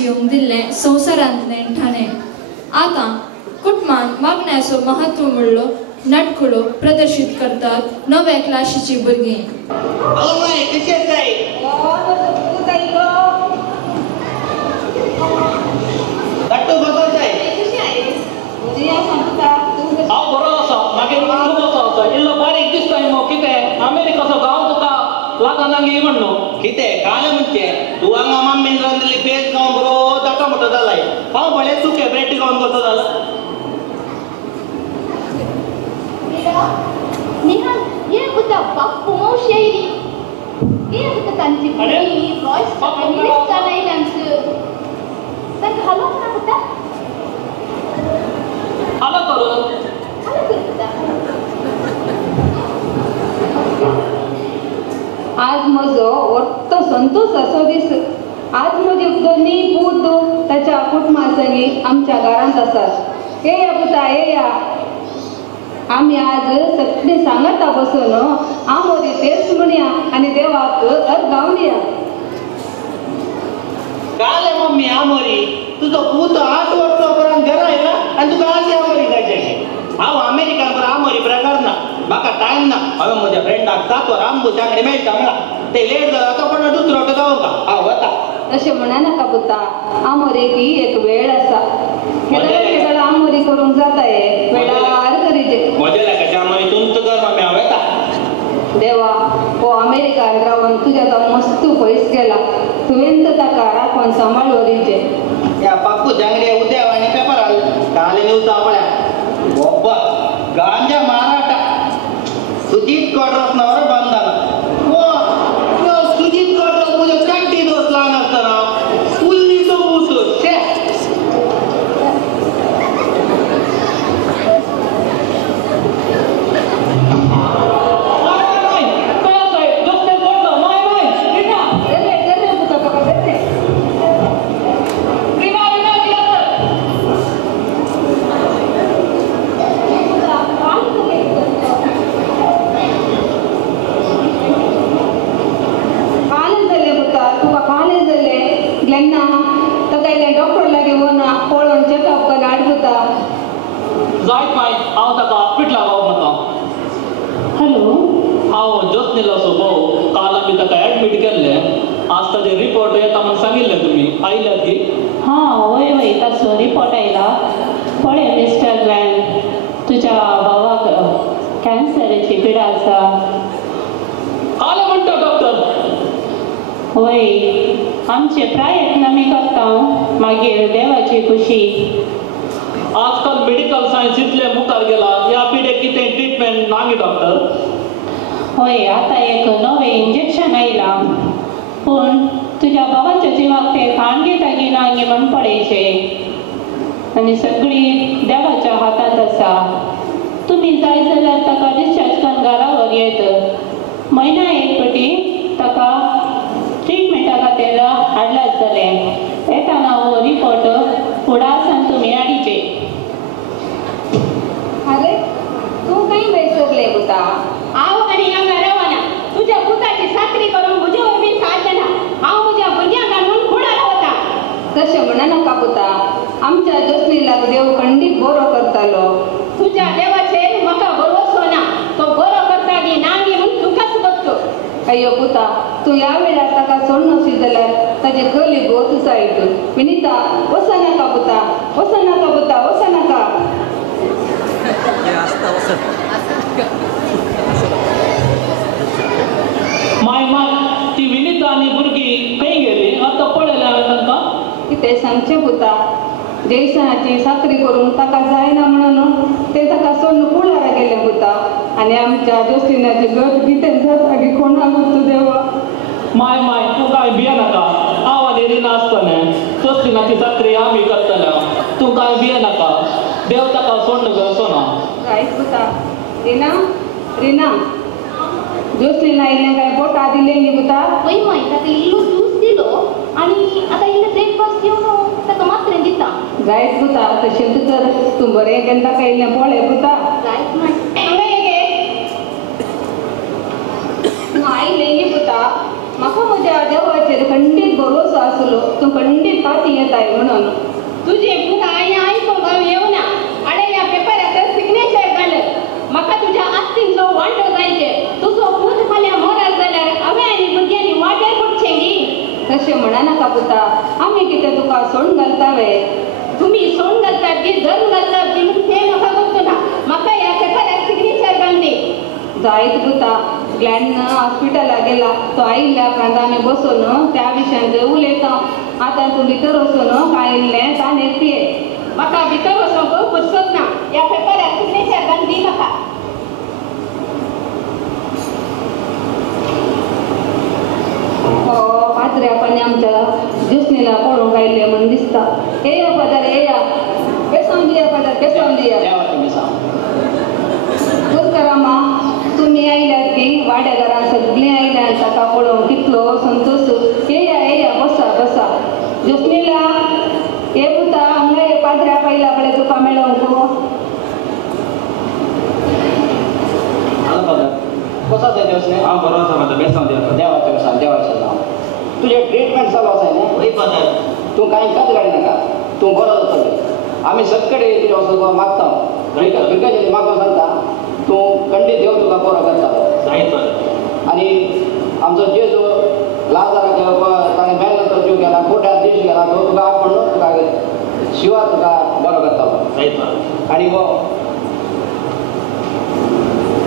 जिवंक दिल्लें संवसारांतलें ठाणें. आतां कुटुंबान वागण्याचो महत्व म्हणलो नटकुलो प्रदर्शीत करतात नव्या क्लासीची भुरगीं. हांव बरो आसा. मागीर खूब आसा इल्लो बारीक दिसता न्हू. कितें अमेरिकाचो गांव तुका लागून हांगा म्हण न्हू. कितें कालें म्हणचे तूं हांगा मम्मीन रांदलेली पेज खावन बरो ताका म्हणटा जालाय. हांव म्हळें सुकें ब्रेड खावन कसो जाला. निहाल ये बुद्धा पप्पू मौशी आयली. ये बुद्धा तांची भुरगीं रॉयस फॅमिलीच जाणायली आमचं. तांकां हालो ना बुद्धा. हालो करून हालो कर बुद्धा. आज म्हजो व्हडलो संतोश असो दीस. आज म्हजे दोनी पूत ताच्या कुटुंबा संगी आमच्या घरांत आसात. येया पुता येया. आमी आज सगळीं सांगता बसून आमोरी तेच म्हणया आनी देवाक गावन या. कालें मम्मी आमोरी तुजो पूत 8 वर्सां उपरांत घरा आयला आनी तुका आज आमोरी जायचे. हांव अमेरिकान बरो आमोरी प्रकार ना. म्हाका टायम ना. हांवें म्हज्या फ्रेंडाक 7 वरां आंबू चांगली मेळटा म्हणला. ते लेट जाला तो पण दुसरो गावता हांव वता. तशें म्हणनाका पुता. आमोरेक ही एक वेळ आसा. केन्ना आमोरी करूंक जाता हे वेळार करीचे. म्हज्या लागाच्या आमोरी तुमचो घर मम्मी हांव येता. देवा हो अमेरिकान रावन तुज्या तो मस्त पयस गेला. तुवें तर ताका राखून सांबाळ वरीचे. या पापू जांगडे उद्या आनी पेपर हाल काले न्यूज आपल्या ಒಬ್ಬ ಗಾಂಜಾ ಮಾರಾಟ ಸುಜಿತ್ ಕೊಡ್ರಸ್ ನವರ ಬಂದನ ಸುಜಿತ್ ಕೊಡ್ರಸ್ ಮುझे कंटी दोस्त लहान असताना फुल्ली तो उठो छे डॉक्टर लागे वन पळोवन चेकअप कर आडवता जायत माय हांव ताका हॉस्पिटलाक पावोवंक नाका. हॅलो हांव जोस्नील असो भाऊ. काल आमी ताका एडमीट केल्ले. आज ताजे रिपोर्ट येता म्हण सांगिल्ले तुमी आयल्यात की? हां वय वय ताचो रिपोर्ट आयला. पळय मिस्टर ग्लॅन तुज्या भावाक कॅन्सराची पिडा आसा. काल म्हणटा डॉक्टर. वय आमचे प्रयत्न आमी करता. मागीर देवाची खुशी. आजकाल मेडिकल सायन्स इतले मुखार गेला. ह्या पिडेक कितें ट्रिटमेंट ना गे डॉक्टर? होय आतां एक नवें इंजेक्शन आयलां. पूण तुज्या भावाच्या जिवाक ते खाण घेता की ना गे म्हण पळयचे. आनी सगळी देवाच्या हातांत आसा. तुमी जाय जाल्यार ताका डिस्चार्ज करून घरा व्हर येत. म्हयन्या एक फावटी ताका ट्रिटमेंटा खातीर हाडलात जालें. येताना हो रिपोर्ट फुडार सावन तुमी हाडिचे. अरे तूं खंय विसरले पुता. हांव आनी हांगा रावना. तुज्या पुताची साकरी करून म्हजे वरवीं साजना. हांव म्हज्या भुरग्यांक हाडून फुडार वता. तशें म्हणनाका पुता. आमच्या जोस्नीलाक देव खंडीत बरो करतालो. तुज्या देवाचेर म्हाका भरवसो ना. तो बरो करता की ना गे म्हूण तुकाच बगतो. अय्यो पुता तूं ह्या वेळार ताका सोडनशी जाल्यार ताजे कली गोत जायत. विनिता वचनाका पुता वचनाका पुता वचनाका. माय माय ती विनिता आनी भुरगीं खंय गेली? आतां पळयलें हांवें तांकां. कितें सांगचें पुता. जैसनाची साकरी करूंक ताका जायना म्हणून ते ताका सोडून कुळारा गेले पुता. आनी आमच्या जोस्तीनाचें घर कितें जाता की कोणाक तूं देवा. माय माय तूं कांय भियेनाका. हांव आनी रिना आसतलें. जोस्तीनाची साकरी आमी करतले. तूं कांय भियेनाका. देव ताका सोडून वचो ना. रायट पुता. रिना रिना जोस्तीन आयिल्लें काय पोटा दिलें न्ही पुता. वय माय ताका इल्लो ज्यूस दिलो आनी आतां इल्लें ब्रेकफास्ट दिवन ताका मात्रें दिता. जायत पुता. तशेंच तर तूं बरें केन्ना ताका इल्लें पळय पुता. जायत माय. तूं आयलें न्ही पुता. म्हाका म्हज्या देवाचेर खंडीत भरोसो आसा. वाचलो तू खंडीत पाती येत आहे म्हणून. तुझे पुन्हा आई आयकोंक येऊ ना आणि या पेपरात सिग्नेचर घालत म्हाका तुझ्या आस्तींचो वांटो जायचे. तुजो पूत फाल्यां मोरात जाल्यार हांवें आनी भुरग्यांनी वाटेर पडचें गी. तशें म्हणा नाका पुता, आमी कितें तुका सोंड घालतावे. तुम्ही सोंड घालतात की धन घालतात की तें म्हाका खबर ना. म्हाका ह्या पेपरार सिग्नेचर घालनी. जायत पुता ग्लॅडनं हॉस्पिटलाक गेला. तो आयिल्ल्या उपरांत आमी बसून त्या विशयान उलयता. आतां तूं भितर वचून आयिल्लें ताणें पिये. म्हाका भितर वचोंक फुरसत ना. ह्या पेपरार सिग्नेचर घालनी म्हाका. पात्र्यापणी आमच्या ज्योत्स्नेला पळोवंक आयिल्ले म्हण दिसता. येया पदार येया, बेसावन दिया पदार बेसावन दिया. गुरकरामा तुम्ही आयल्यात की वाड्यादारां सगळीं आयल्यात ताका पळोवंक कितलो संतोष. येया येया बसा बसा. ज्योत्स्नेला हे पुता हांगा हे पात्र्या पयला पळय तुका मेळोवंक. कसा ते दिवस नाही. हांव बरो आसा म्हाका बेसांव दिया. देवाचें बेसांव देवाचें नांव. तुजें ट्रिटमेंट चालू आसा न्ही. वय फादर तूं कांय कत गाडी नाका. तूं बरो जातलें. आमी सगळे तुजे वचून मागता. भुरग्याचें मागून सांगता तूं खंडीत देव तुका बरो करता. आनी आमचो जेजू लाजाराक ताणें मेलो जीव गेला, कोट्यार दीश गेला, तो तुका आपण तुका शिवा तुका बरो करता. आनी हो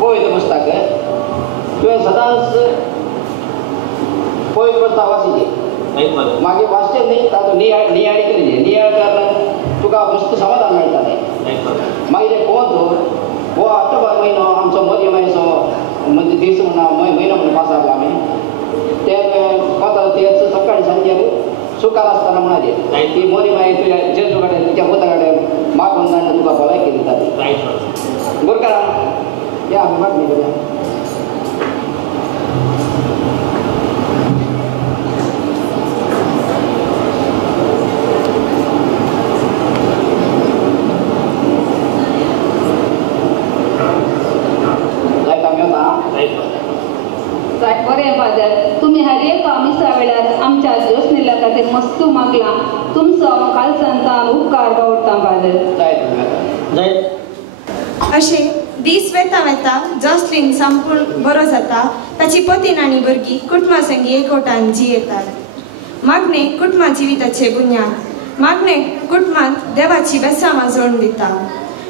पळयत पुस्तक तुवें सदांच पळयत पुस्तक वाचिचें. मागीर वाचचें न्ही तातूंत नियाळी करिचें. नियाळ केल्यार तुका मस्त समाधान मेळटलें. मागीर तें पळोवन दवर. हो ऑक्टोबर म्हयनो आमचो मदीं म्हयनो म्हणजे दीस म्हणा म्हयनो म्हणून पास जालो आमी. ते ते सकाळी सांजेर सुकाल आसतना म्हणाले ती मोरी मागीर तुज्या जेजू कडेन तुज्या पुता कडेन मागून जाणा तुका भलायकी दिता. गुरकारा या आमी मागणी करूया. बरें फादर तुम्ही हर एक आमिसा वेळार आमच्या ज्योत्स्नेला खातीर मस्त मागला. तुमचो काल सांगता उपकार बावडटा फादर. अशें दीस वेता वेता जॉस्लिन संपूर्ण बरो जाता. ताची पतीन आनी भुरगीं कुटुंबा संगी एकवटान जियेतात. मागणे कुटुंबा जिविताचे बुन्याद. मागणे कुटुंबांत देवाची बेसांवां जोडून दिता.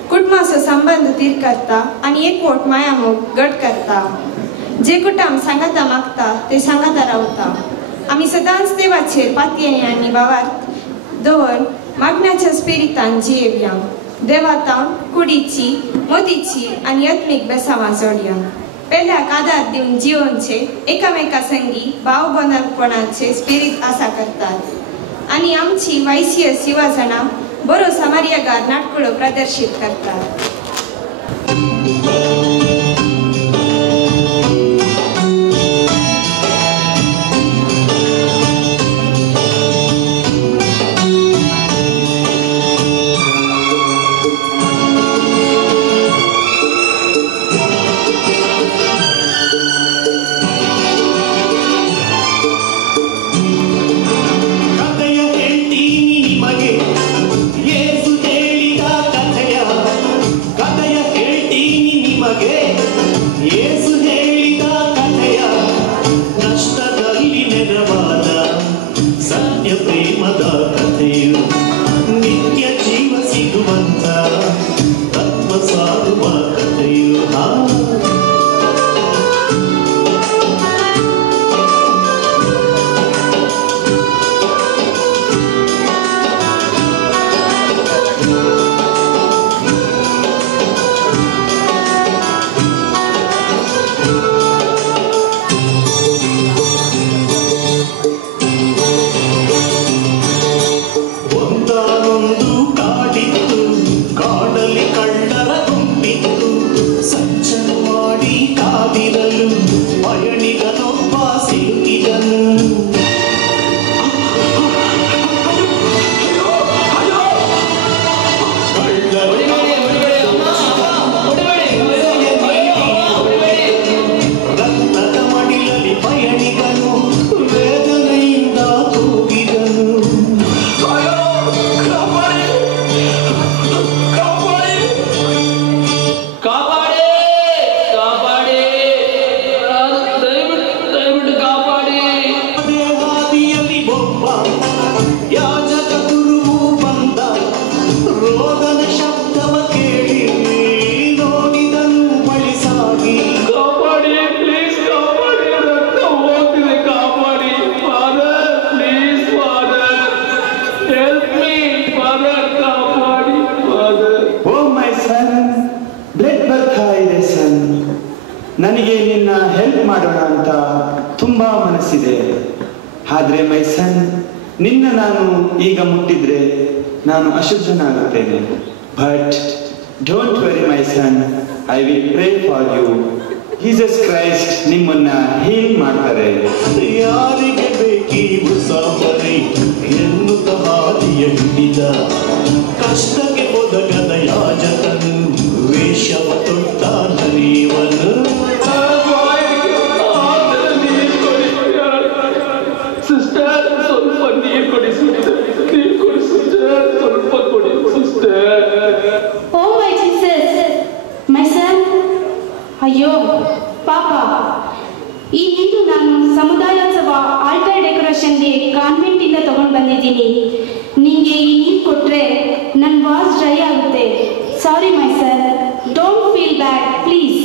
कुटुंबाचो संबंद तीर करता आनी एकवट मायामोग घट करता. जे कुटुंब सांगाता मागता ते सांगाता रावता. आमी सदांच देवाचेर पातयेन आनी वावर दवर मागण्याच्या स्पिरितान जियेवया. देवातावन कुडीची मोतीची आनी आत्मीक बेसांवां जोडया. पेल्याक आदार दिवन जिवनचे एकामेका संगी भाव बंदपणाचे स्पिरीत आसा करतात आनी आमची वायसीय शिवा जाणां बरो समार्यागार नाटकुळो प्रदर्शीत करतात. ವೇದನೆಯಿಂದ ಕೂಗಿದನು. ಅಂತ ತುಂಬಾ ಮನಸ್ಸಿದೆ. ಆದ್ರೆ ಮೈಸನ್, ನಿನ್ನ ನಾನು ಈಗ ಮುಟ್ಟಿದ್ರೆ ನಾನು ಅಶುದ್ಧನಾಗುತ್ತೇನೆ. But don't worry my son, I will pray for you. Jesus Christ ನಿಮ್ಮನ್ನ ಹೀಲ್ ಮಾಡ್ತಾರೆ. ಯಾರಿಗೆ ಬೇಕಿ ಮುಸಾಫರಿ ಎನ್ನುತ್ತ ಹಾದಿಯ ಹಿಡಿದ, ಕಷ್ಟಕ್ಕೆ ಒದಗದ ಯಾಜಕನು ವೇಷವ ತೊಟ್ಟ ನಲಿಯುವನು. ಸಿಸ್ಟರ್, ಸ್ವಲ್ಪ ನೀರು ಕೊಡಿ ಸಿಸ್ಟರ್, ನೀರು ಕೊಡಿ ಸಿಸ್ಟರ್, ಸ್ವಲ್ಪ ಕೊಡಿ ಸಿಸ್ಟರ್. ಓ ಮೈ ಜೀಸಸ್, ಮೈ ಸನ್. ಅಯ್ಯೋ ಪಾಪ, ಈ ನೀರು ನಾನು ಸಮುದಾಯೋತ್ಸವ ಆಲ್ಟರ್ ಡೆಕೋರೇಷನ್ಗೆ ಕಾನ್ವೆಂಟಿಂದ ತಗೊಂಡು ಬಂದಿದ್ದೀನಿ. ನಿಮಗೆ ಈ ನೀರು ಕೊಟ್ಟರೆ ನನ್ನ ವಾಯ್ಸ್ ಡ್ರೈ ಆಗುತ್ತೆ. Sorry my sir, don't feel bad please.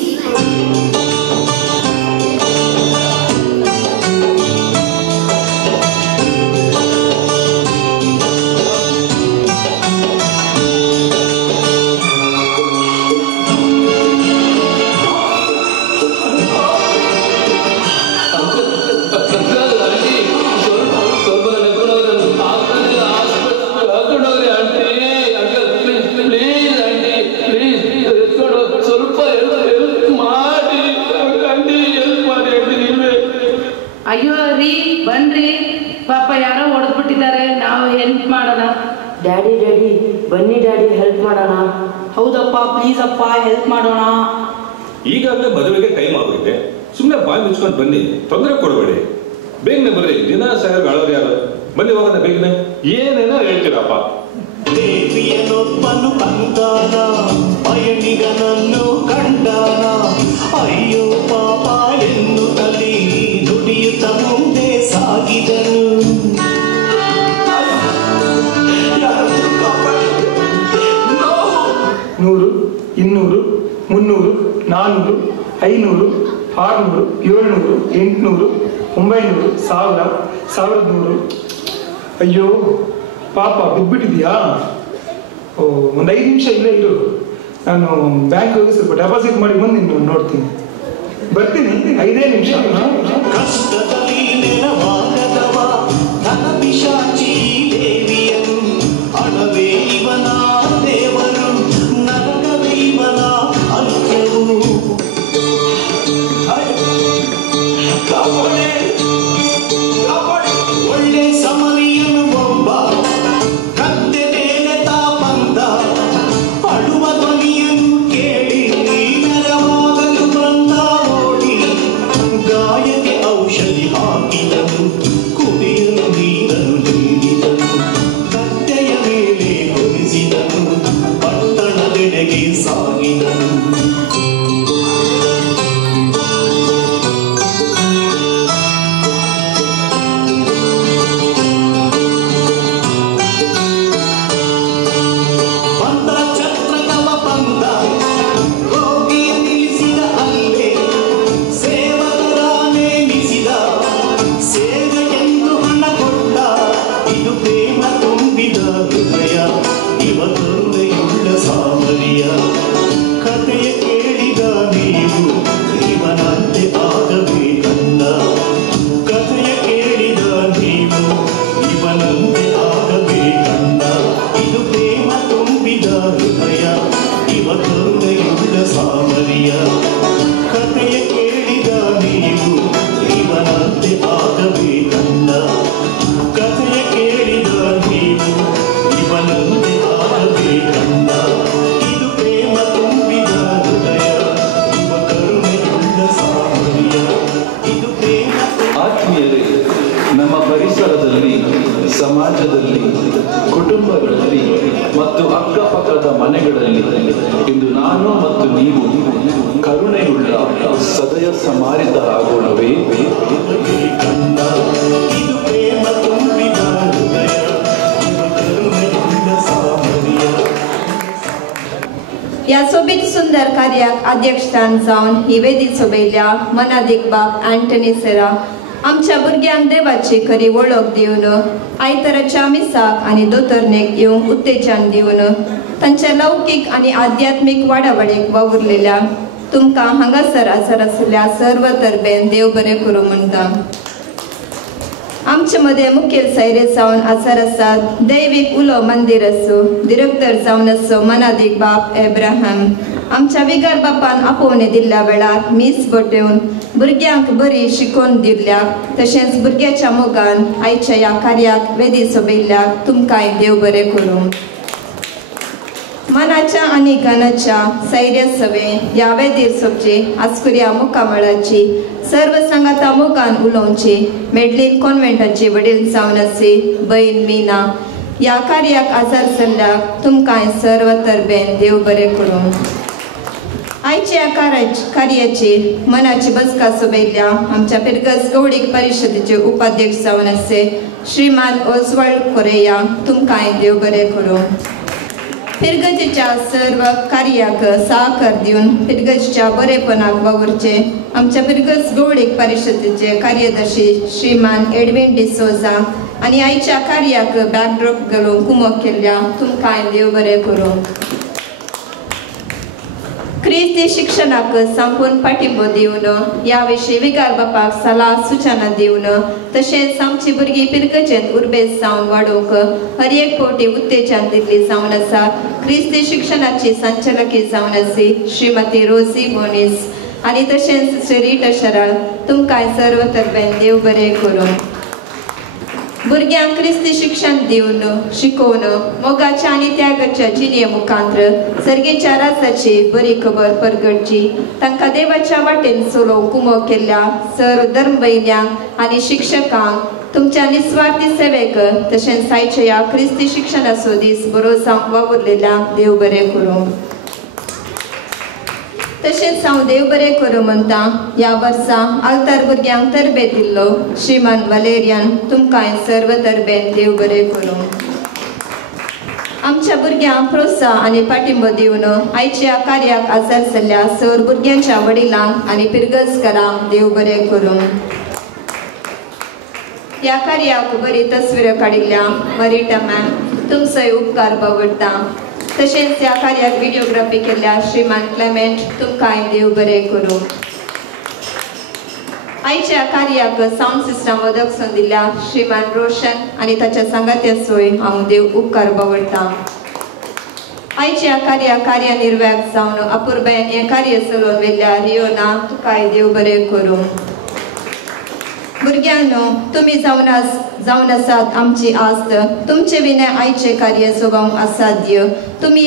ಅಯ್ಯೋ ರೀ, ಬನ್ರಿ, ಪಾಪ ಯಾರೋ ಹೊಡೆದ್ಬಿಟ್ಟಿದ್ದಾರೆ, ನಾವು ಹೆಲ್ಪ್ ಮಾಡೋಣ. ಡ್ಯಾಡಿ ಡ್ಯಾಡಿ ಬನ್ನಿ ಡ್ಯಾಡಿ, ಹೆಲ್ಪ್ ಮಾಡೋಣ. ಹೌದಪ್ಪ, ಪ್ಲೀಸ್ ಅಪ್ಪ, ಹೆಲ್ಪ್ ಮಾಡೋಣ. ಈಗಾಗಲೇ ಮದುವೆಗೆ ಟೈಮ್ ಆಗೋಗಿದೆ, ಸುಮ್ಮನೆ ಬಾಯಿ ಮುಚ್ಕೊಂಡು ಬನ್ನಿ, ತೊಂದರೆ ಕೊಡಬೇಡಿ. ಬೇಗನೆ ಬರ್ರಿ, ದಿನ ಸಾಹೇಬ್ ಆಳೋರು ಯಾರು? ಬನ್ನಿ ಹೋಗೋಣ ಬೇಗನೆ. ಏನೇನೋ ಹೇಳ್ತೀರಪ್ಪ. ದೇವಿಯನೊಬ್ಬನು ಬಂದಾನ, ಪಯಣಿಗನನ್ನು ಕಂಡಾನ. ಅಯ್ಯೋ ಪಾಪ ಎನ್ನುತ್ತಲೇ ನುಡಿಯುತ್ತ ಮುಂದೆ ಸಾಗಿದನು. ನೂರು, 200, 300, 400, 500, 600, 700, 800, 900, 1000, 1100. ಅಯ್ಯೋ ಪಾಪ, ಬಿದ್ಬಿಟ್ಟಿದ್ಯಾ? ಓ, ಒಂದು 5 ನಿಮಿಷ ಇಲ್ಲೇ ಇರು, ನಾನು ಬ್ಯಾಂಕ್ ಹೋಗಿ ಸ್ವಲ್ಪ ಡೆಪಾಸಿಟ್ ಮಾಡಿ ಬಂದು ನಿನ್ನ ನೋಡ್ತೀನಿ. ಬರ್ತೀನಿ, 5 ನಿಮಿಷ. ಕಷ್ಟದಲ್ಲಿ ನೆರವಾಗದವ ಧನ ಪಿಶಾಚಿ ದೇವಿಯನು, ಅಳವೇ ಇವನ ದೇವರು, ನರಕವೇ ಇವನ ಅಂತ್ಯವು. ಒಳ್ಳೆ ಸಮರಿಯನು ಒಬ್ಬ ಕತ್ತೆ ಮೇಲೆ ತಾ ಬಂದ, ಅಳುವ ಧ್ವನಿಯನ್ನು ಕೇಳಿ ನೆರವಾಗಲು ಬಂದ ಓಡಿ. ಗಾಯಕ್ಕೆ ಔಷಧಿ ಹಾಕಿದನು, ಕುಡಿಯಲು ನೀರನ್ನು ನೀಡಿದನು, ಕತ್ತೆಯ ಮೇಲೆ ಹೊರಿಸಿದನು, ಪಟ್ಟಣದೆಡೆಗೆ ಸಾಗಿದನು. ಬಂದ ಚಕ್ರಕವ ಬಂದ, ರೋಗಿಯ ನಿಲ್ಲಿಸಿದ ಅಲ್ಲೇ, ಸೇವಕರ ನೇಮಿಸಿದ, ಸೇವೆಯೆಂದು ಹಣ ಕೊಟ್ಟ. ಇದು ಪ್ರೇಮ ತುಂಬಿದ ಹೃದಯ, ಇವ ಕರುಣೆಯುಳ್ಳ ಸಾಮರಿಯ. ಕಥೆಯ ಕೇಳಿದ ನೀವು ಇವನಂತೆ ಆಗಬೇಕಲ್ಲ, ಕಥೆಯ ಕೇಳಿದ ನೀವು ಇವನಂತೆ ಆಗಬೇಕಲ್ಲ. ಇದು ಪ್ರೇಮ ತುಂಬಿದ ಹೃದಯ, ಇವ ಕರುಣೆಯುಳ್ಳ ಸಾಮರಿಯ. ಕಥೆಯ ಕೇಳಿದ ನೀವು ಇವನಂತೆ ಆಗಬೇಕಲ್ಲ, ಕಥೆಯ ಕೇಳಿದ ನೀವು ಇವನಂತೆ ಆಗಬೇಕಲ್ಲ. ಇದು ಪ್ರೇಮ ತುಂಬಿದ ಹೃದಯ, ಇವ ಕರುಣೆಯುಳ್ಳ ಸಾಮರಿಯ. ಇದು ಪ್ರೇಮ. ಆತ್ಮೀಯರೇ, ನಮ್ಮ ಪರಿಸರದಲ್ಲಿ, ಸಮಾಜದಲ್ಲಿ, ಕುಟುಂಬಗಳಲ್ಲಿ ಮತ್ತು ಅಕ್ಕಪಕ್ಕದ ಮನೆಗಳಲ್ಲಿ ಇಂದು ನಾನು ಮತ್ತು ನೀವು ಕರುಣೆಯುಳ್ಳ ಸದಯ ಸಮಾರಿತರಾಗೋಣವೇ? ಇದು ಪ್ರೇಮ ತುಂಬಿದ ಹೃದಯ, ಇವ ಕರುಣೆಯುಳ್ಳ सामरिया. या सोबीत सुंदर कार्याक अध्यक्षस्थान जावन ही वेदी सोबयल्या मनादीक बाब अँटनी सेरा आमच्या भुरग्यांक देवाची खरी वळख दिवन आयताराच्या मिसाक आनी दोतोरनेक येवंक उत्तेजन दिवन तांच्या लौकीक आनी आध्यात्मीक वाडावडीक वावुरलेल्या तुमकां हांगासर आसर आसल्या सर्व तरबेन देव बरें करूं म्हणटा. आमचे मदें मुखेल सैरे जावन आसर आसात दैवीक उलो मंदिर असो डिरेक्टर जावन असो मनादीक बाप एब्राहम. आमच्या विगार बापान आपोवणे दिल्ल्या वेळार मीस बटवून भुरग्यांक बरी शिकोवन दिल्ल्याक तशेंच भुरग्याच्या मोगान आयच्या ह्या कार्याक वेदी सोबयल्ल्याक तुमकांय देव बरें करूं. मनाच्या आणि गानाच्या सैर्य सवे ह्या वेदीर सोबची आस्कुऱ्या मुक्कामळाची सर्व संगाता मोगान उलोवची मेडलीन कॉन्व्हेंटाची वडील जावन असे बहीण मीना ह्या कार्याक आजार जाल्ल्याक तुमकांय सर्व तरबेन देव बरें करूं. आयच्या कार्याची मनाची बसका सोबयल्ल्या आमच्या पिरगस गवडीक परिशदेचे उपाध्यक्ष जावन असे श्रीमान ओसवाल्ड कोरेया तुमकांय देव बरें करूं. पिरगजीच्या सर्व कार्याक सहकार दिवन पिरगजीच्या बरेपणाक वावरचे आमच्या पिरगस गवडीक परिशदेचे कार्यदर्शी श्रीमान एडविन डिसोजा आणि आयच्या कार्याक बॅकड्रॉप घालून कुमक केल्ल्या तुमकांय देव बरें करूं. ख्रिस्ती शिक्षणाक संपूर्ण पाठिंबो दिवन ह्या विशीं विगार बापाक सल्ला सुचना दिवन तशेंच आमची भुरगीं पिरगजेंत उर्बेस जावन वाडोवंक हर एक फावटी उत्तेजन दिल्ली जावन आसा ख्रिस्ती शिक्षणाची संचालकी जावन आसी श्रीमती रोजी बोनीस आनी तशेंच श्री रीटा शराळ तुमकांय सर्व तरबेन देव बरें करूं. भुरग्यांक ख्रिस्ती शिक्षण दिवन शिकोवन मोगाच्या आणि त्यागाच्या जिणे मुखांतर सर्गेच्या राजाची बरी खबर परगडची तांकां देवाच्या वाटेन चलोवंक कुमक केल्ल्या सर्व धर्म भयण्यांक आनी शिक्षकांक तुमच्या निस्वार्थी सेवेक तशेंच आयच्या ह्या ख्रिस्ती शिक्षणाचो दीस बरो जावंक वावुरलेल्यांक देव बरें करूं. तशेंच हांव देव बरें करूं म्हणटा ह्या वर्सा आल्तार भुरग्यांक तरबेत दिल्लो श्रीमान वलेरियान तुमकांय सर्व तरबेन देव बरें करूं. आमच्या भुरग्यांक प्रोत्साह आनी पाठिंबो दिवन आयच्या कार्याक आजार जाल्ल्या सर भुरग्यांच्या वडिलांक आनी पिरगजकारांक देव बरें करूं. ह्या कार्याक बरी तस्वीर काडिल्ल्या मरिटा मॅम तुमचोय उपकार बावडटा. तशेंच ह्या कार्याक व्हिडिओग्राफी केल्ल्या श्रीमान क्लेमेंट तुमकांय देव बरें करूं. आयच्या कार्याक साऊंड सिस्टम वदकसून दिल्ल्या श्रीमान रोशन आनी ताच्या सांगात्याचोय हांव देव उपकार बावडटा. आयच्या कार्यनिर्वाहक जावन अपुर्बेन हें कार्य चलोवन व्हेल्ल्या रियोना तुकाय देव बरें करूं. भुरग्यांनो तुमी जावन आसात आमची आस्त तुमचे विनय आयचे कार्य जोगावंक असाध्य. तुमी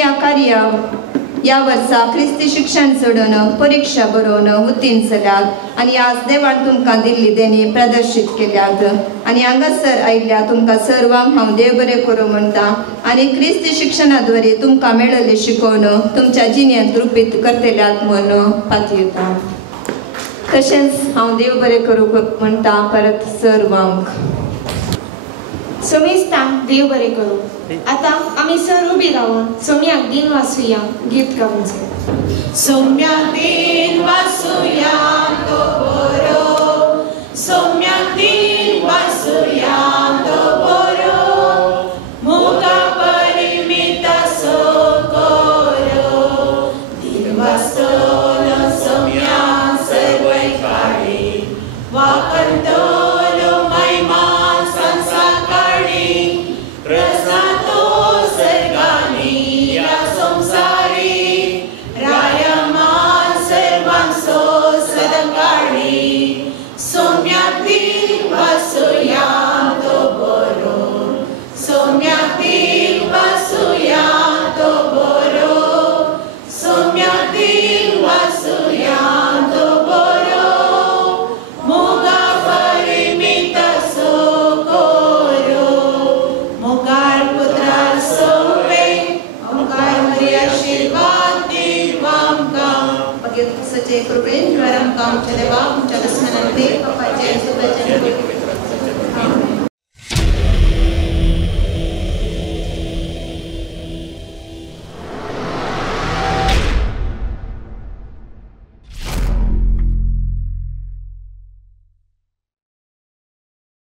ह्या वर्सा ख्रिस्ती शिक्षण सोडून परीक्षा बरोवन उत्तीर्ण जाल्यात आनी आज देवान तुमकां दिल्ली देणी प्रदर्शीत केल्यात आनी हांगासर आयिल्ल्या तुमकां सर्वांक हांव देव बरें करूं म्हणटा आनी ख्रिस्ती शिक्षणाद्वारे तुमकां मेळिल्लें शिकोवन तुमच्या जिणेंत रुपीत करतल्यात म्हूण पातयता. तशेंच हांव देव बरें करूं म्हणटा परत सर्वांक. सोमेस्तांक देव बरें करूं. आतां आमी सर उबी रावन सोम्याक दिन वाचुया गीत गावचे. सोम्याक दिन वाचुया तो बरो सोम्याक दिन वाचुया तो बरो मुगा परिमिता सो करो दिन वाचतलो सोम्या सर्वय काळी वाकंतलो मैमान संसार काळी प्रसादो सर्गानी या संसारी रायमान सर्वांचो सदकाळी सोम्याक दिन वाचुया तो बरो सोम्याक दिन वाचुया तो बरो सोम्याक दिन वाचुया तो बरो मोगा परिमिता सो करो मोगार पुत्रार सोवे ओंकार मरी आशीर्वाद दिव आमकां पगे सचे कृपेन द्वारा आमकां आमच्या देवा आमच्या दसमनांत देव बापाचें सुबेजन